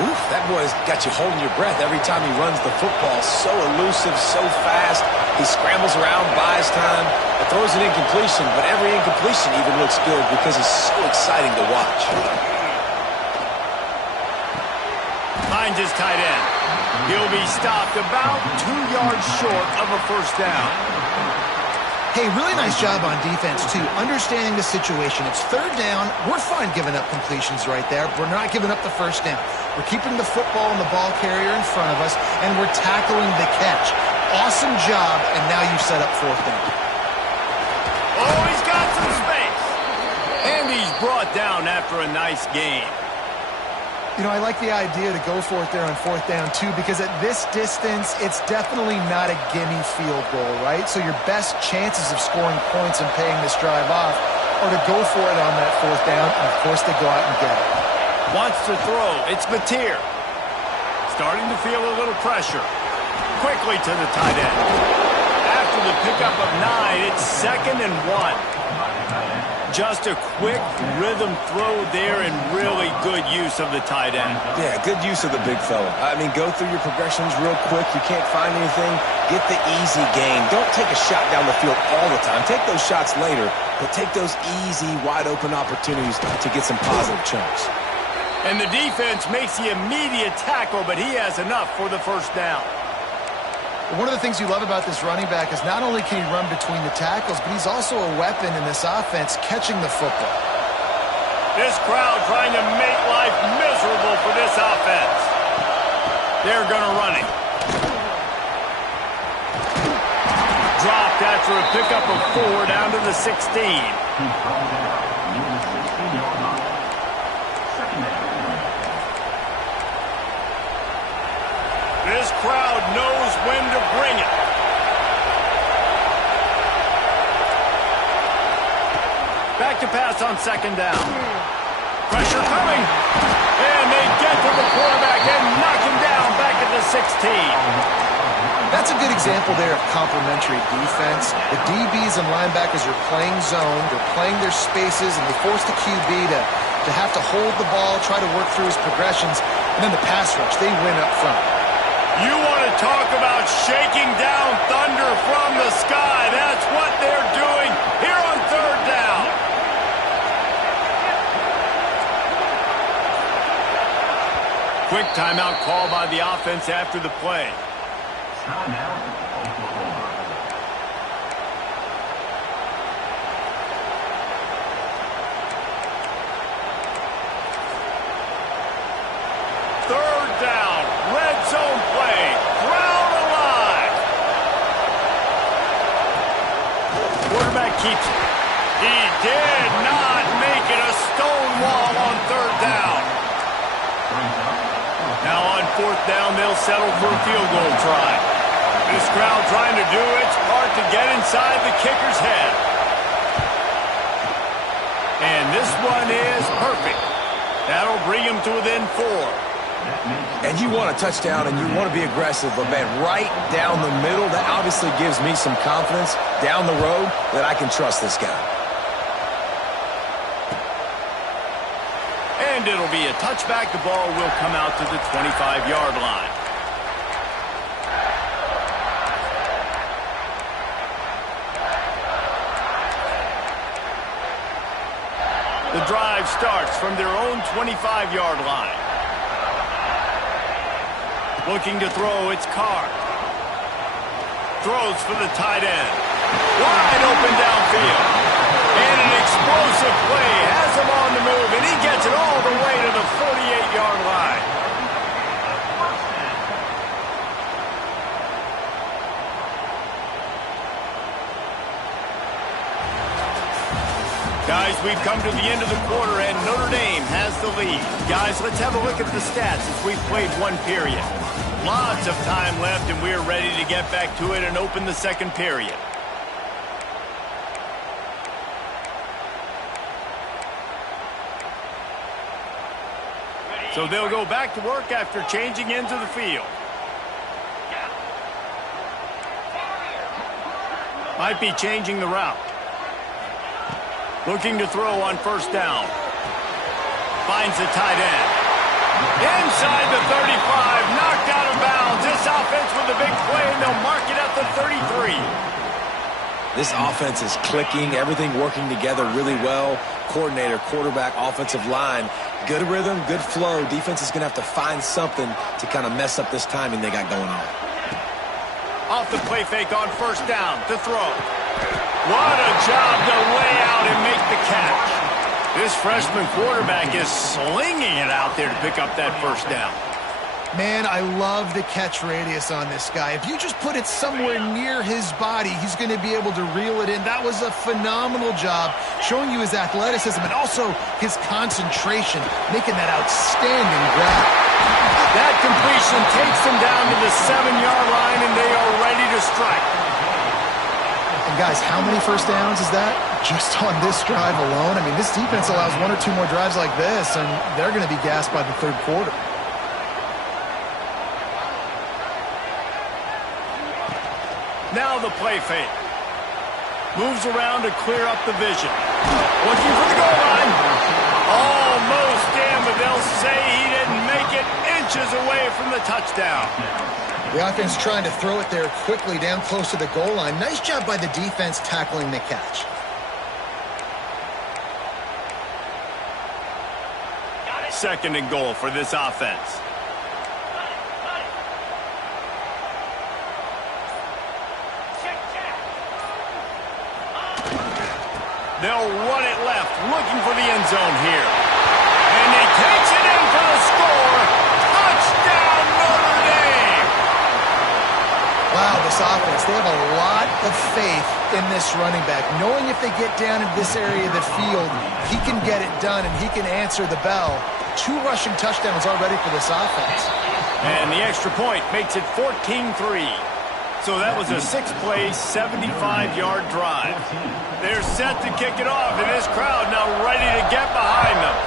Oof, that boy's got you holding your breath every time he runs the football. So elusive, so fast. He scrambles around, buys time, and throws an incompletion, but every incompletion even looks good because it's so exciting to watch. Finds his tight end. He'll be stopped about 2 yards short of a 1st down. Hey, really nice job on defense, too, understanding the situation. It's 3rd down. We're fine giving up completions right there. We're not giving up the 1st down. We're keeping the football and the ball carrier in front of us, and we're tackling the catch. Awesome job, and now you've set up 4th down. Oh, he's got some space. And he's brought down after a nice gain. You know, I like the idea to go for it there on 4th down, too, because at this distance, it's definitely not a gimme field goal, right? So your best chances of scoring points and paying this drive off are to go for it on that 4th down, and, of course, they go out and get it. Wants to throw. It's Mateer. Starting to feel a little pressure. Quickly to the tight end. After the pickup of 9, it's 2nd and 1. Just a quick rhythm throw there and really good use of the tight end. Yeah, good use of the big fella. I mean, go through your progressions real quick. You can't find anything. Get the easy gain. Don't take a shot down the field all the time. Take those shots later, but take those easy, wide-open opportunities to get some positive chunks. And the defense makes the immediate tackle, but he has enough for the 1st down. One of the things you love about this running back is not only can he run between the tackles, but he's also a weapon in this offense catching the football. This crowd trying to make life miserable for this offense. They're going to run it. Dropped after a pickup of 4 down to the 16. He's brought down near the 16-yard line. Second down. This crowd knows when to bring it. Back to pass on second down. Pressure coming. And they get to the quarterback and knock him down back at the 16. That's a good example there of complementary defense. The DBs and linebackers are playing zone, they're playing their spaces, and they force the QB to have to hold the ball, try to work through his progressions, and then the pass rush, they win up front. You want to talk about shaking down thunder from the sky. That's what they're doing here on third down. Quick timeout call by the offense after the play. Timeout, Oklahoma. Third down, red zone play, crowd alive. Quarterback keeps it. He did not make it a stone wall on third down. Now on fourth down, they'll settle for a field goal try. This crowd trying to do its part to get inside the kicker's head. And this one is perfect. That'll bring him to within 4. And you want a touchdown and you want to be aggressive, but man, right down the middle, that obviously gives me some confidence down the road that I can trust this guy. And it'll be a touchback. The ball will come out to the 25-yard line. The drive starts from their own 25-yard line. Looking to throw, it's Carr. Throws for the tight end. Wide open downfield. And an explosive play has him on the move, and he gets it all the way to the 48-yard line. Guys, we've come to the end of the quarter, and Notre Dame has the lead. Guys, let's have a look at the stats as we've played one period. Lots of time left, and we're ready to get back to it and open the second period. So they'll go back to work after changing into the field. Might be changing the route. Looking to throw on first down. Finds the tight end. Inside the 35, knocked out of bounds. This offense with a big play, and they'll mark it at the 33. This offense is clicking, everything working together really well. Coordinator, quarterback, offensive line, good rhythm, good flow. Defense is going to have to find something to kind of mess up this timing they got going on. Off the play fake on first down to throw. What a job to lay out and make the catch. This freshman quarterback is slinging it out there to pick up that first down. Man, I love the catch radius on this guy. If you just put it somewhere near his body, he's going to be able to reel it in. That was a phenomenal job, showing you his athleticism and also his concentration, making that outstanding grab. That completion takes them down to the 7-yard line, and they are ready to strike. And guys, how many first downs is that? Just on this drive alone? I mean, this defense allows 1 or 2 more drives like this, and they're going to be gassed by the third quarter. Now the play fake. Moves around to clear up the vision. Looking for the goal line. Almost in, but they'll say he didn't make it, inches away from the touchdown. The offense trying to throw it there quickly down close to the goal line. Nice job by the defense tackling the catch. Second and goal for this offense. They'll run it left, looking for the end zone here. And he takes it in for the score. Touchdown, Notre Dame! this offense. They have a lot of faith in this running back, knowing if they get down into this area of the field, he can get it done and he can answer the bell. 2 rushing touchdowns already for this offense. And the extra point makes it 14-3. So that was a 6-play, 75-yard drive. They're set to kick it off, and this crowd now ready to get behind them.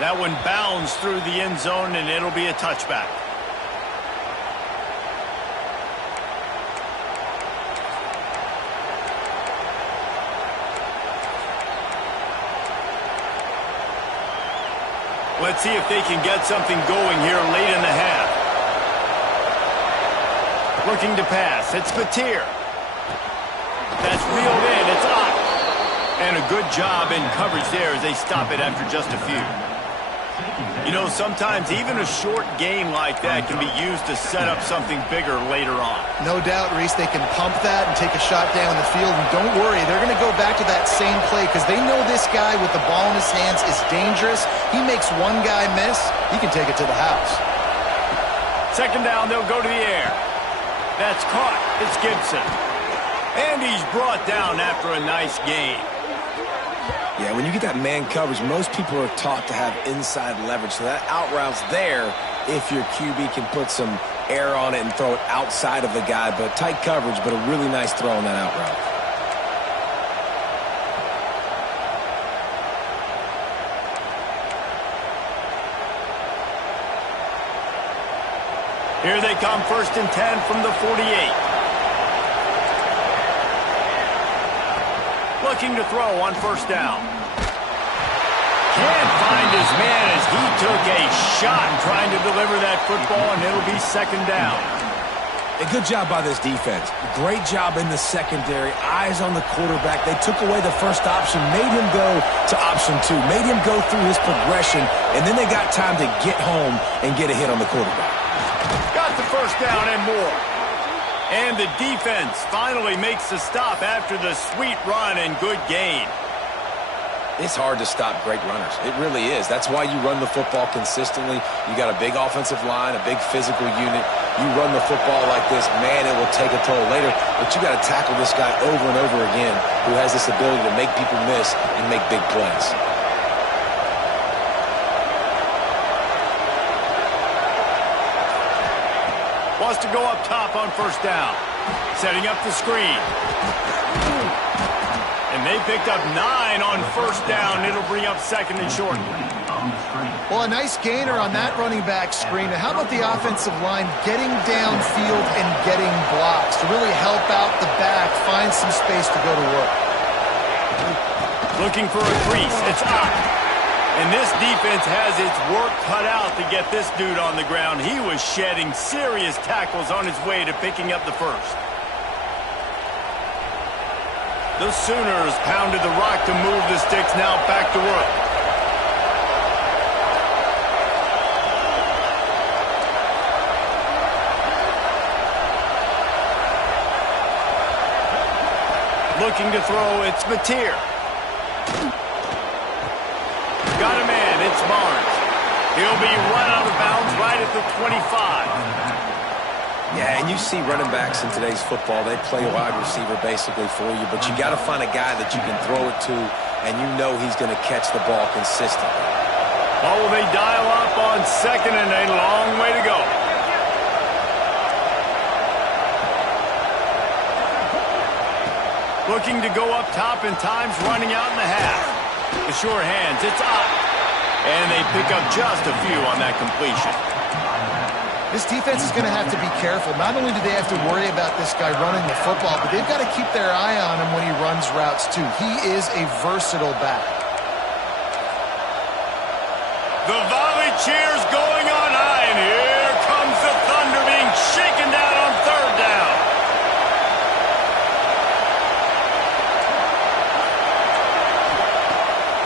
That one bounds through the end zone, and it'll be a touchback. Let's see if they can get something going here late in the half. Looking to pass. It's Batir. That's reeled in. It's up. And a good job in coverage there as they stop it after just a few. You know, sometimes even a short gain like that can be used to set up something bigger later on. No doubt, Reese, they can pump that and take a shot down the field. And don't worry, they're going to go back to that same play because they know this guy with the ball in his hands is dangerous. He makes one guy miss, he can take it to the house. Second down, they'll go to the air. That's caught. It's Gibson. And he's brought down after a nice gain. Yeah, when you get that man coverage, most people are taught to have inside leverage. So that out route's there if your QB can put some air on it and throw it outside of the guy. But tight coverage, but a really nice throw on that out route. Here they come, 1st and 10 from the 48. Looking to throw on 1st down. Can't find his man as he took a shot trying to deliver that football, and it'll be 2nd down. A good job by this defense. Great job in the secondary. Eyes on the quarterback. They took away the first option, made him go to option 2, made him go through his progression, and then they got time to get home and get a hit on the quarterback. Got the 1st down and more. And the defense finally makes the stop after the sweet run and good gain. It's hard to stop great runners. It really is. That's why you run the football consistently. You got a big offensive line, a big physical unit. You run the football like this, man, it will take a toll later. But you got to tackle this guy over and over again who has this ability to make people miss and make big plays. Wants to go up top on 1st down. Setting up the screen. And they picked up 9 on 1st down. It'll bring up 2nd and short. Well, a nice gainer on that running back screen. And how about the offensive line getting downfield and getting blocks to really help out the back, find some space to go to work. Looking for a crease. It's up. And this defense has its work cut out to get this dude on the ground. He was shedding serious tackles on his way to picking up the 1st. The Sooners pounded the rock to move the sticks, now back to work. Looking to throw, it's Batir. Got a man, it's Barnes. He'll be run out of bounds right at the 25. Yeah, and you see running backs in today's football, they play wide receiver basically for you, but you got to find a guy that you can throw it to, and you know he's going to catch the ball consistently. Oh, they dial up on 2nd and a long way to go. Looking to go up top, and time's running out in the half. The sure hands, it's up. And they pick up just a few on that completion. This defense is going to have to be careful. Not only do they have to worry about this guy running the football, but they've got to keep their eye on him when he runs routes too. He is a versatile back. The volley cheers going on high, and here comes the thunder being shaken down on 3rd down.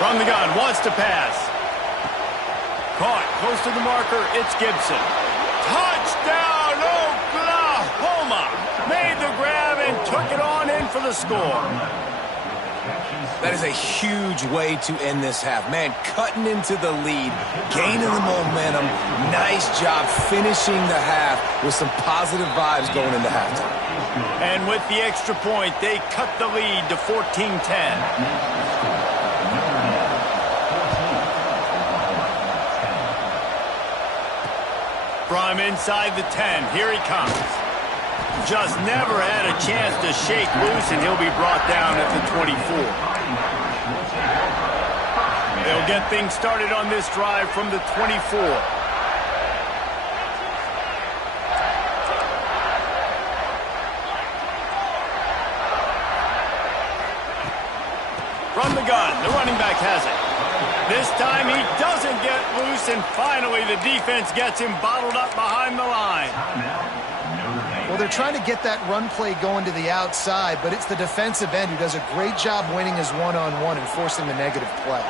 From the gun, wants to pass. Caught, close to the marker, it's Gibson. Touchdown, Oklahoma! Made the grab and took it on in for the score. That is a huge way to end this half. Man, cutting into the lead, gaining the momentum. Nice job finishing the half with some positive vibes going into halftime. And with the extra point, they cut the lead to 14-10. From inside the 10, here he comes. Just never had a chance to shake loose, and he'll be brought down at the 24. They'll get things started on this drive from the 24. From the gun, the running back has it. This time he doesn't get loose, and finally the defense gets him bottled up behind the line. Well, they're trying to get that run play going to the outside, but it's the defensive end who does a great job winning his one-on-one and forcing the negative play.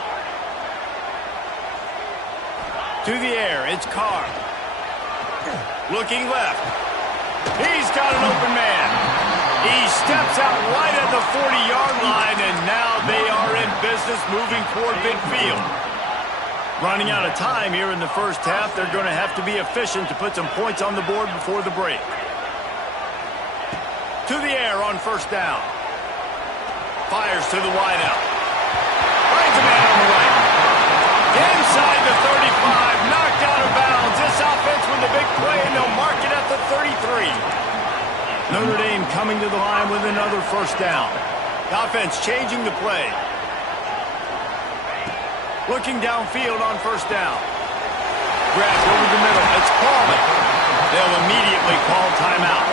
To the air, it's Carr. Looking left. He's got an open man. He steps out right at the 40-yard line, and now they are in business moving toward midfield. Running out of time here in the first half, they're going to have to be efficient to put some points on the board before the break. To the air on first down. Fires to the wideout. Finds a man on the right. Inside the 35, knocked out of bounds. This offense with a big play, and they'll mark it at the 33. Notre Dame coming to the line with another first down. The offense changing the play. Looking downfield on first down. Grabbed over the middle. It's Coolin. They'll immediately call timeout.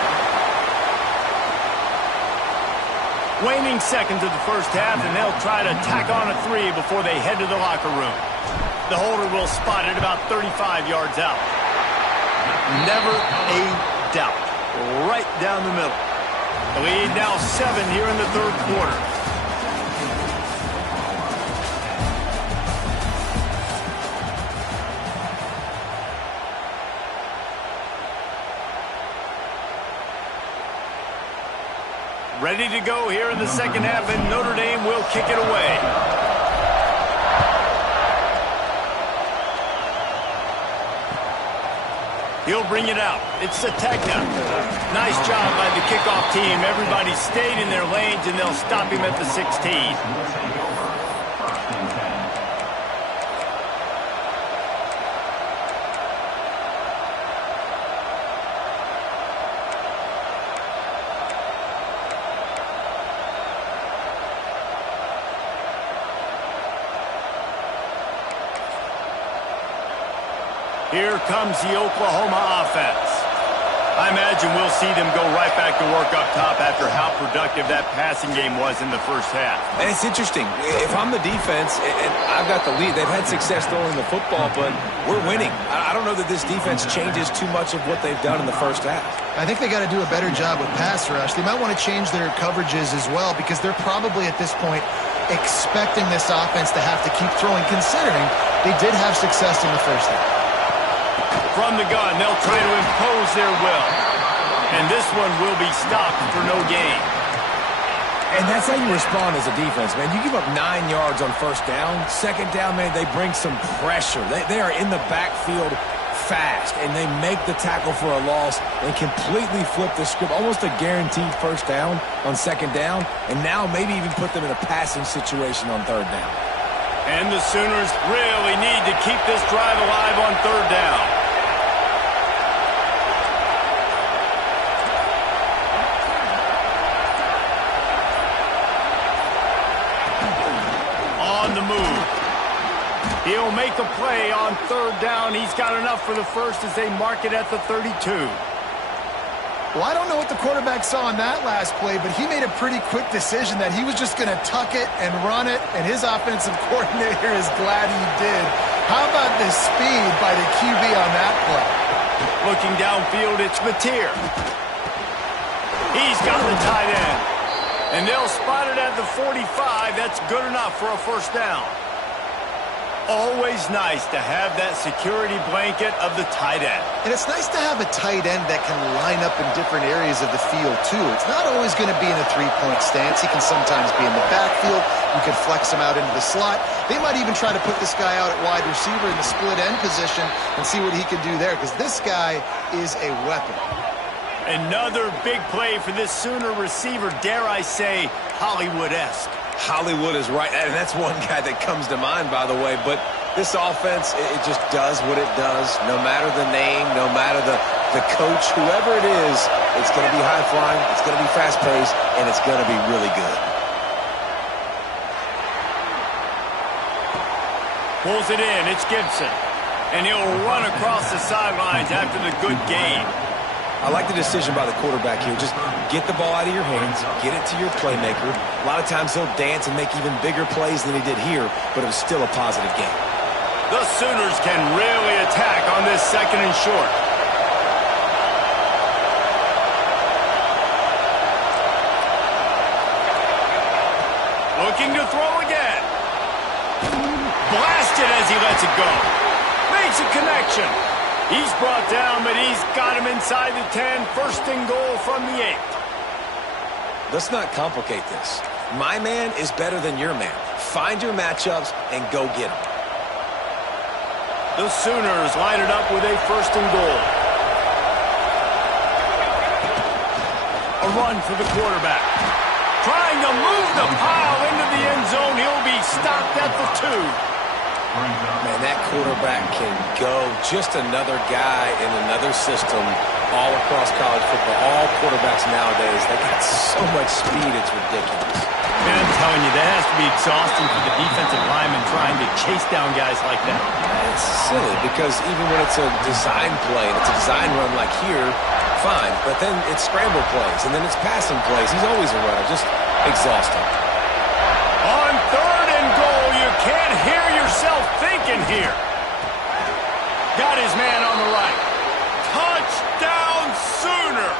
Waning seconds of the first half, and they'll try to tack on a 3 before they head to the locker room. The holder will spot it about 35 yards out. Never a doubt. Right down the middle. The lead now 7 here in the third quarter. Ready to go here in the second half, and Notre Dame will kick it away. He'll bring it out. It's Sategna. Nice job by the kickoff team. Everybody stayed in their lanes, and they'll stop him at the 16. Here comes the Oklahoma offense. I imagine we'll see them go right back to work up top after how productive that passing game was in the first half. And it's interesting. If I'm the defense and I've got the lead, they've had success throwing the football, but we're winning. I don't know that this defense changes too much of what they've done in the first half. I think they got to do a better job with pass rush. They might want to change their coverages as well, because they're probably at this point expecting this offense to have to keep throwing, considering they did have success in the first half. From the gun, they'll try to impose their will. And this one will be stopped for no gain. And that's how you respond as a defense, man. You give up 9 yards on first down. Second down, man, they bring some pressure. They are in the backfield fast, and they make the tackle for a loss and completely flip the script. Almost a guaranteed first down on second down, and now maybe even put them in a passing situation on third down. And the Sooners really need to keep this drive alive on third down. The move. He'll make a play on third down. He's got enough for the first as they mark it at the 32. Well, I don't know what the quarterback saw on that last play, but he made a pretty quick decision that he was just going to tuck it and run it, and his offensive coordinator is glad he did. How about the speed by the QB on that play? Looking downfield, it's Mateer. He's got the tight end. And they'll spot it at the 45. That's good enough for a first down. always nice to have that security blanket of the tight end. And it's nice to have a tight end that can line up in different areas of the field, too. It's not always going to be in a three-point stance. He can sometimes be in the backfield. You could flex him out into the slot. They might even try to put this guy out at wide receiver in the split end position and see what he can do there, because this guy is a weapon. Another big play for this Sooner receiver, dare I say, Hollywood-esque. Hollywood is right, and that's one guy that comes to mind, by the way. But this offense, it just does what it does. No matter the name, no matter the coach, whoever it is, it's going to be high-flying, it's going to be fast-paced, and it's going to be really good. Pulls it in, it's Gibson. And he'll run across the sidelines after the good gain. I like the decision by the quarterback here. Just get the ball out of your hands, get it to your playmaker. A lot of times he'll dance and make even bigger plays than he did here, but it was still a positive game. The Sooners can really attack on this second and short. Looking to throw again. Blasted as he lets it go. Makes a connection. He's brought down, but he's got him inside the 10. First and goal from the 8. Let's not complicate this. My man is better than your man. Find your matchups and go get them. The Sooners line it up with a first and goal. A run for the quarterback. Trying to move the pile into the end zone. He'll be stopped at the 2. Man, that quarterback can go. Just another guy in another system all across college football. All quarterbacks nowadays, they got so much speed, it's ridiculous. Man, I'm telling you, that has to be exhausting for the defensive lineman trying to chase down guys like that. It's silly because even when it's a design play and it's a design run like here, fine. But then it's scramble plays and then it's passing plays. He's always a runner. Just exhausting. On third and goal, you can't hear yourself thinking here. Got his man on the right. Touchdown Sooner.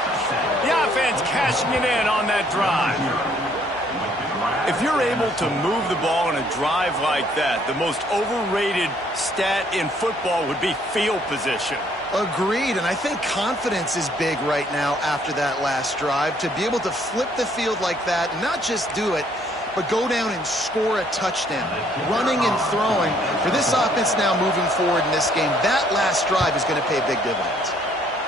The offense cashing it in on that drive. If you're able to move the ball in a drive like that, the most overrated stat in football would be field position. Agreed, and I think confidence is big right now after that last drive. To be able to flip the field like that, not just do it, but go down and score a touchdown. Running and throwing. For this offense now moving forward in this game, that last drive is going to pay big dividends.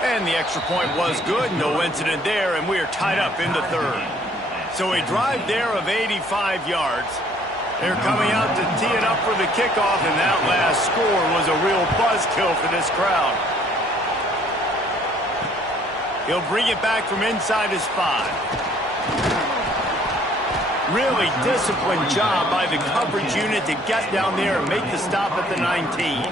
And the extra point was good. No incident there, and we are tied up in the third. So a drive there of 85 yards. They're coming out to tee it up for the kickoff, and that last score was a real buzzkill for this crowd. He'll bring it back from inside his 5. Really disciplined job by the coverage unit to get down there and make the stop at the 19.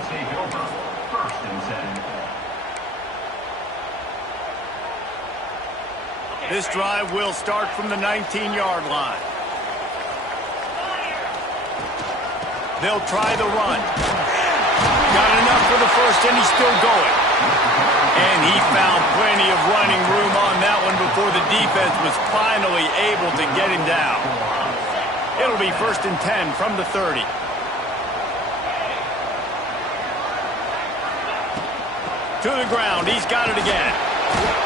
This drive will start from the 19-yard line. They'll try the run. Got enough for the first, and he's still going. And he found plenty of running room on that one before the defense was finally able to get him down. It'll be first and 10 from the 30. To the ground. He's got it again.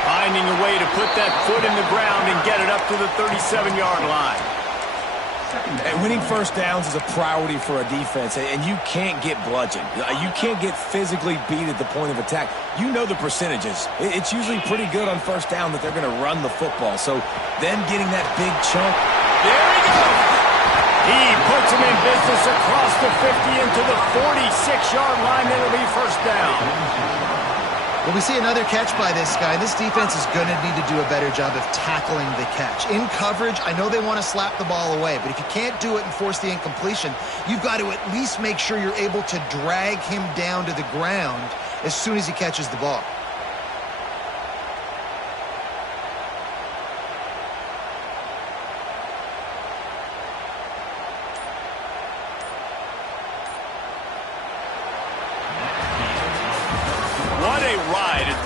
Finding a way to put that foot in the ground and get it up to the 37-yard line. And winning first downs is a priority for a defense, and you can't get bludgeoned. You can't get physically beat at the point of attack. You know the percentages. It's usually pretty good on first down that they're going to run the football. So then getting that big chunk. There he goes. He puts him in business across the 50 into the 46-yard line. It'll be first down. Well, we see another catch by this guy. This defense is going to need to do a better job of tackling the catch. In coverage, I know they want to slap the ball away, but if you can't do it and force the incompletion, you've got to at least make sure you're able to drag him down to the ground as soon as he catches the ball.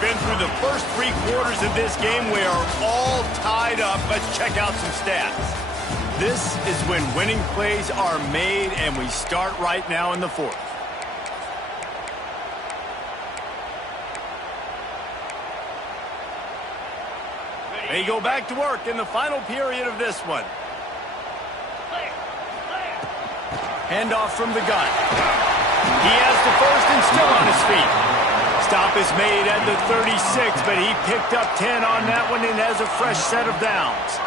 Through the first 3 quarters of this game, we are all tied up. Let's check out some stats. This is when winning plays are made, and we start right now in the 4th. They go back to work in the final period of this one. Handoff from the gun. He has the first and still on his feet. Stop is made at the 36, but he picked up 10 on that one and has a fresh set of downs.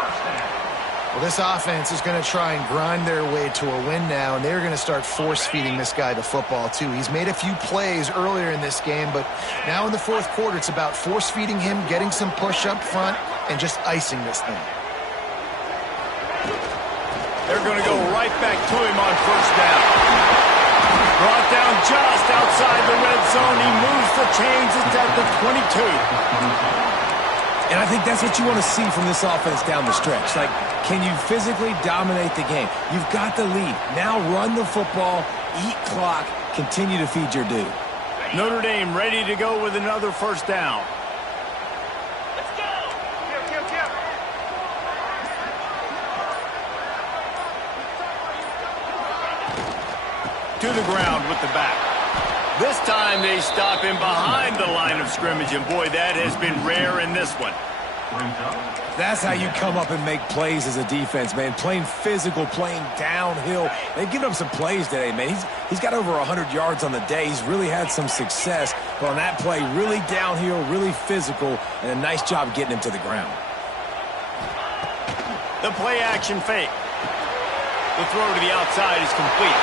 Well, this offense is going to try and grind their way to a win now, and they're going to start force-feeding this guy the football, too. He's made a few plays earlier in this game, but now in the fourth quarter, it's about force-feeding him, getting some push up front, and just icing this thing. They're going to go right back to him on first down. Brought down just outside the red zone. He moves the chains. It's at the 22. And I think that's what you want to see from this offense down the stretch. Like, can you physically dominate the game? You've got the lead. Now run the football, eat clock, continue to feed your dude. Notre Dame ready to go with another first down. Let's go! To the ground with the back. This time they stop him behind the line of scrimmage, and boy, that has been rare in this one. That's how you come up and make plays as a defense, man. Playing physical, playing downhill. They've given up some plays today, man. He's got over 100 yards on the day. He's really had some success. But on that play, really downhill, really physical, and a nice job getting him to the ground. The play action fake. The throw to the outside is complete.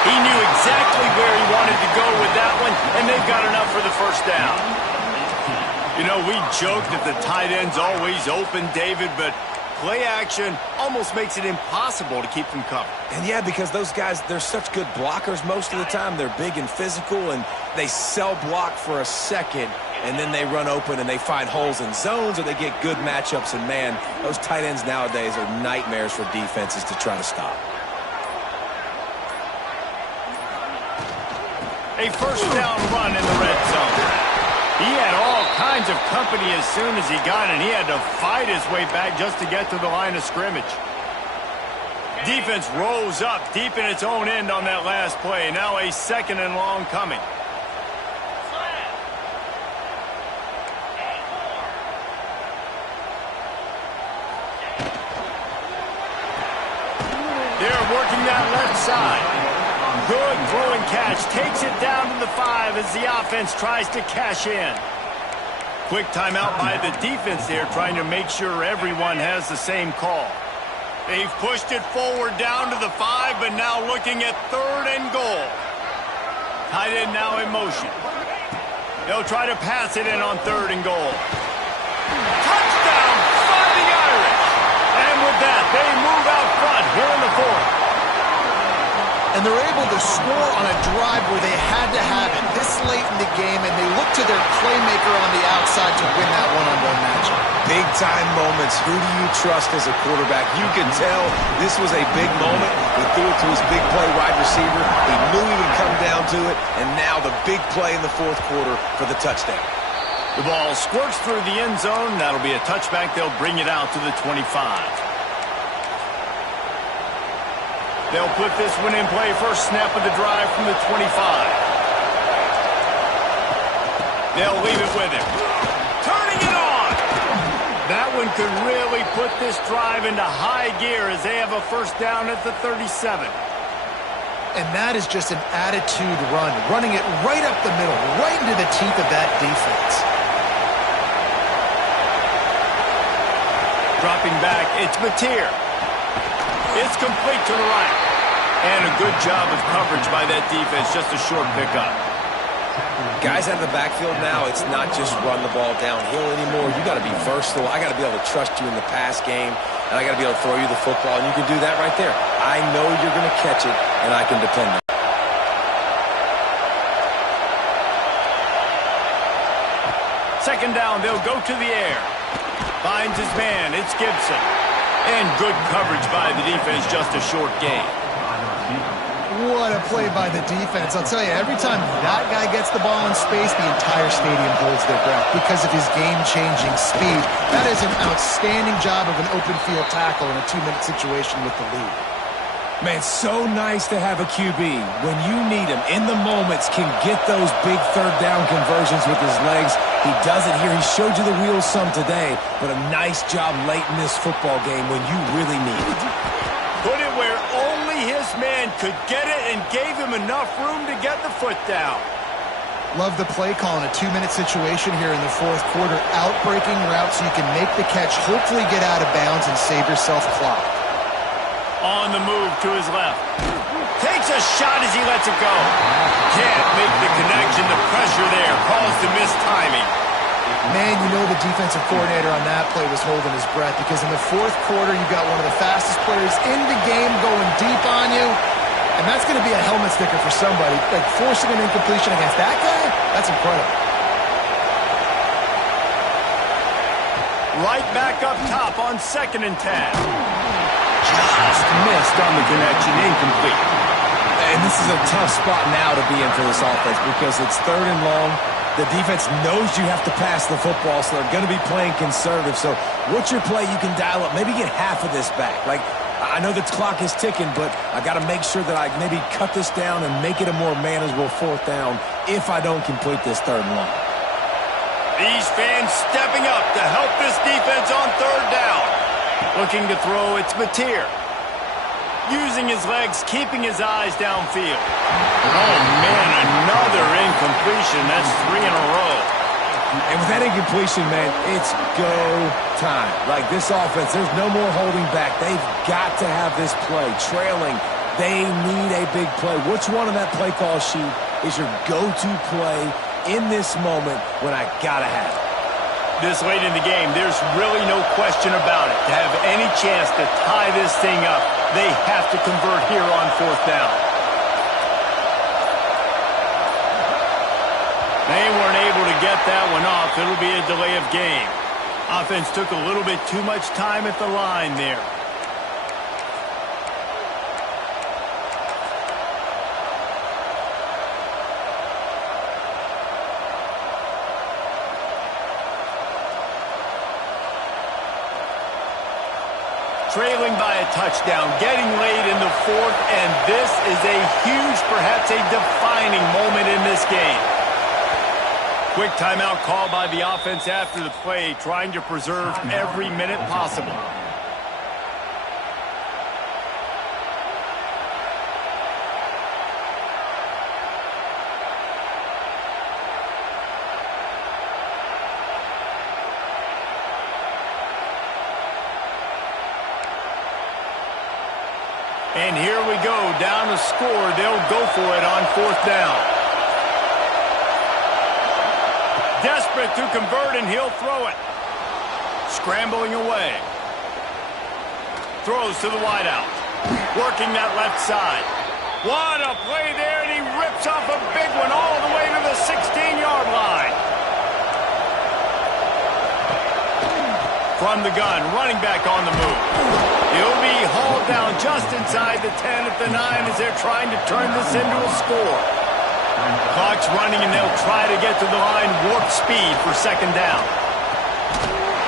He knew exactly where he wanted to go with that one, and they've got enough for the first down. You know, we joke that the tight end's always open, David, but play action almost makes it impossible to keep them covered. And yeah, because those guys, they're such good blockers most of the time. They're big and physical, and they sell block for a second, and then they run open and they find holes in zones, or they get good matchups. And man, those tight ends nowadays are nightmares for defenses to try to stop. A first down run in the red zone. He had all kinds of company as soon as he got it. He had to fight his way back just to get to the line of scrimmage. Defense rose up deep in its own end on that last play. Now a second and long coming. They're working that left side. Good throwing catch. Takes it down to the 5 as the offense tries to cash in. Quick timeout by the defense there, trying to make sure everyone has the same call. They've pushed it forward down to the 5, but now looking at 3rd and goal. Tight end now in motion. They'll try to pass it in on 3rd and goal. Touchdown, Fighting Irish! And with that, they move out front here in the 4th. And they're able to score on a drive where they had to have it this late in the game, and they look to their playmaker on the outside to win that one-on-one matchup. Big-time moments. Who do you trust as a quarterback? You can tell this was a big moment. He threw it to his big play wide receiver. He knew he would come down to it, and now the big play in the 4th quarter for the touchdown. The ball squirts through the end zone. That'll be a touchback. They'll bring it out to the 25. They'll put this one in play. First snap of the drive from the 25. They'll leave it with him. Turning it on! That one could really put this drive into high gear as they have a first down at the 37. And that is just an attitude run, running it right up the middle, right into the teeth of that defense. Dropping back, it's Mateer. It's complete to the right. And a good job of coverage by that defense, just a short pickup. Guys out of the backfield now, it's not just run the ball downhill anymore. You got to be versatile. I got to be able to trust you in the pass game, and I got to be able to throw you the football, and you can do that right there. I know you're going to catch it, and I can depend on it. Second down, they'll go to the air. Finds his man, it's Gibson. And good coverage by the defense, just a short gain. What a play by the defense. I'll tell you, every time that guy gets the ball in space, the entire stadium holds their breath because of his game-changing speed. That is an outstanding job of an open field tackle in a 2-minute situation with the lead. Man, so nice to have a QB when you need him in the moments, can get those big third down conversions with his legs. He does it here. He showed you the wheels some today, but a nice job late in this football game when you really need it. Put it where only his man could get it and gave him enough room to get the foot down. Love the play call in a 2-minute situation here in the fourth quarter. Out-breaking route so you can make the catch, hopefully get out of bounds and save yourself clock. On the move to his left. Takes a shot as he lets it go. Can't make the connection. The pressure there caused the missed timing. Man, you know the defensive coordinator on that play was holding his breath because in the fourth quarter, you got one of the fastest players in the game going deep on you. And that's going to be a helmet sticker for somebody. Like forcing an incompletion against that guy, that's incredible. Right back up top on 2nd and 10. Just missed on the connection, incomplete. And this is a tough spot now to be in for this offense because it's 3rd and long. The defense knows you have to pass the football, so they're going to be playing conservative. So what's your play you can dial up? Maybe get half of this back. Like, I know the clock is ticking, but I got to make sure that I maybe cut this down and make it a more manageable 4th down if I don't complete this 3rd and long. These fans stepping up to help this defense on 3rd down. Looking to throw, it's Mateer. Using his legs, keeping his eyes downfield. Oh, man, another incompletion. That's 3 in a row. And with that incompletion, man, it's go time. Like this offense, there's no more holding back. They've got to have this play. Trailing, they need a big play. Which one on that play call sheet is your go-to play in this moment when I got to have it? This late in the game, there's really no question about it. To have any chance to tie this thing up, they have to convert here on 4th down. They weren't able to get that one off. It'll be a delay of game. Offense took a little bit too much time at the line there. Trailing by a touchdown, getting late in the 4th, and this is a huge, perhaps a defining moment in this game. Quick timeout call by the offense after the play, trying to preserve every minute possible. And here we go, down to score. They'll go for it on 4th down. Desperate to convert, and he'll throw it. Scrambling away. Throws to the wideout. Working that left side. What a play there, and he rips off a big one all the way to the 16-yard line. From the gun, running back on the move. He'll be hauled down just inside the 10 at the 9 as they're trying to turn this into a score. Clock's running, and they'll try to get to the line, warp speed for 2nd down.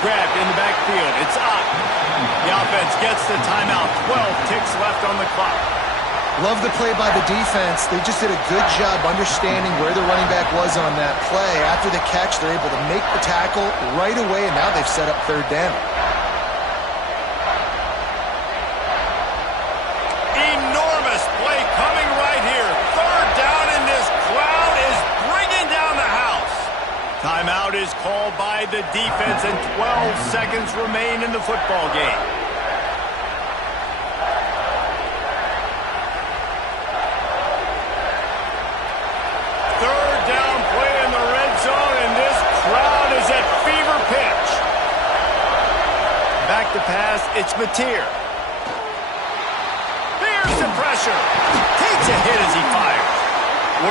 Grabbed in the backfield. It's up. The offense gets the timeout. 12 ticks left on the clock. Love the play by the defense. They just did a good job understanding where the running back was on that play. After the catch, they're able to make the tackle right away, and now they've set up 3rd down. Enormous play coming right here. 3rd down, and this crowd is bringing down the house. Timeout is called by the defense, and 12 seconds remain in the football game. To pass, it's Mateer. There's the pressure. Takes a hit as he fires.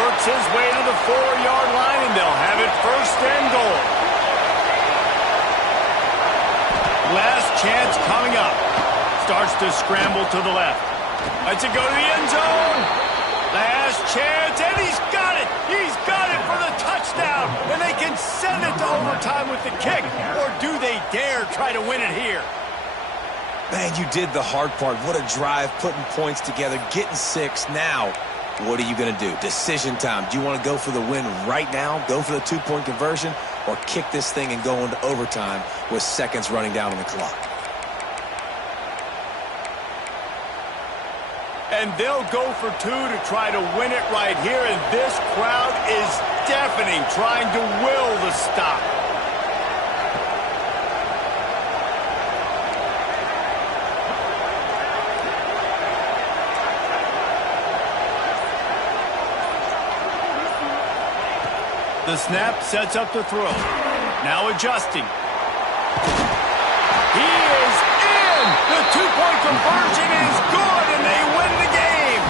Works his way to the 4-yard line, and they'll have it 1st and goal. Last chance coming up. Starts to scramble to the left. Lets it go to the end zone. Last chance, and he's got it. He's got it for the touchdown, and they can send it to overtime with the kick. Or do they dare try to win it here? Man, you did the hard part. What a drive, putting points together, getting 6. Now, what are you going to do? Decision time. Do you want to go for the win right now, go for the 2-point conversion, or kick this thing and go into overtime with seconds running down on the clock? And they'll go for 2 to try to win it right here, and this crowd is deafening, trying to will the stop. The snap sets up the throw. Now adjusting. He is in! The 2-point conversion is good, and they win the game!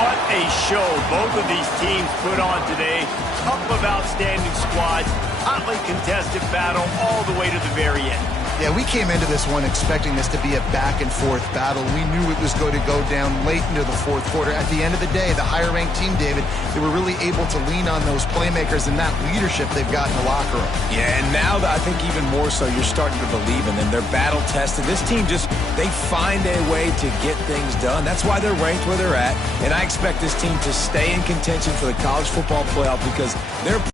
What a show both of these teams put on today. Couple of outstanding squads, hotly contested battle all the way to the very end. Yeah, we came into this one expecting this to be a back-and-forth battle. We knew it was going to go down late into the fourth quarter. At the end of the day, the higher-ranked team, David, they were really able to lean on those playmakers and that leadership they've got in the locker room. Yeah, and now I think even more so, you're starting to believe in them. They're battle-tested. This team they find a way to get things done. That's why they're ranked where they're at. And I expect this team to stay in contention for the college football playoff because they're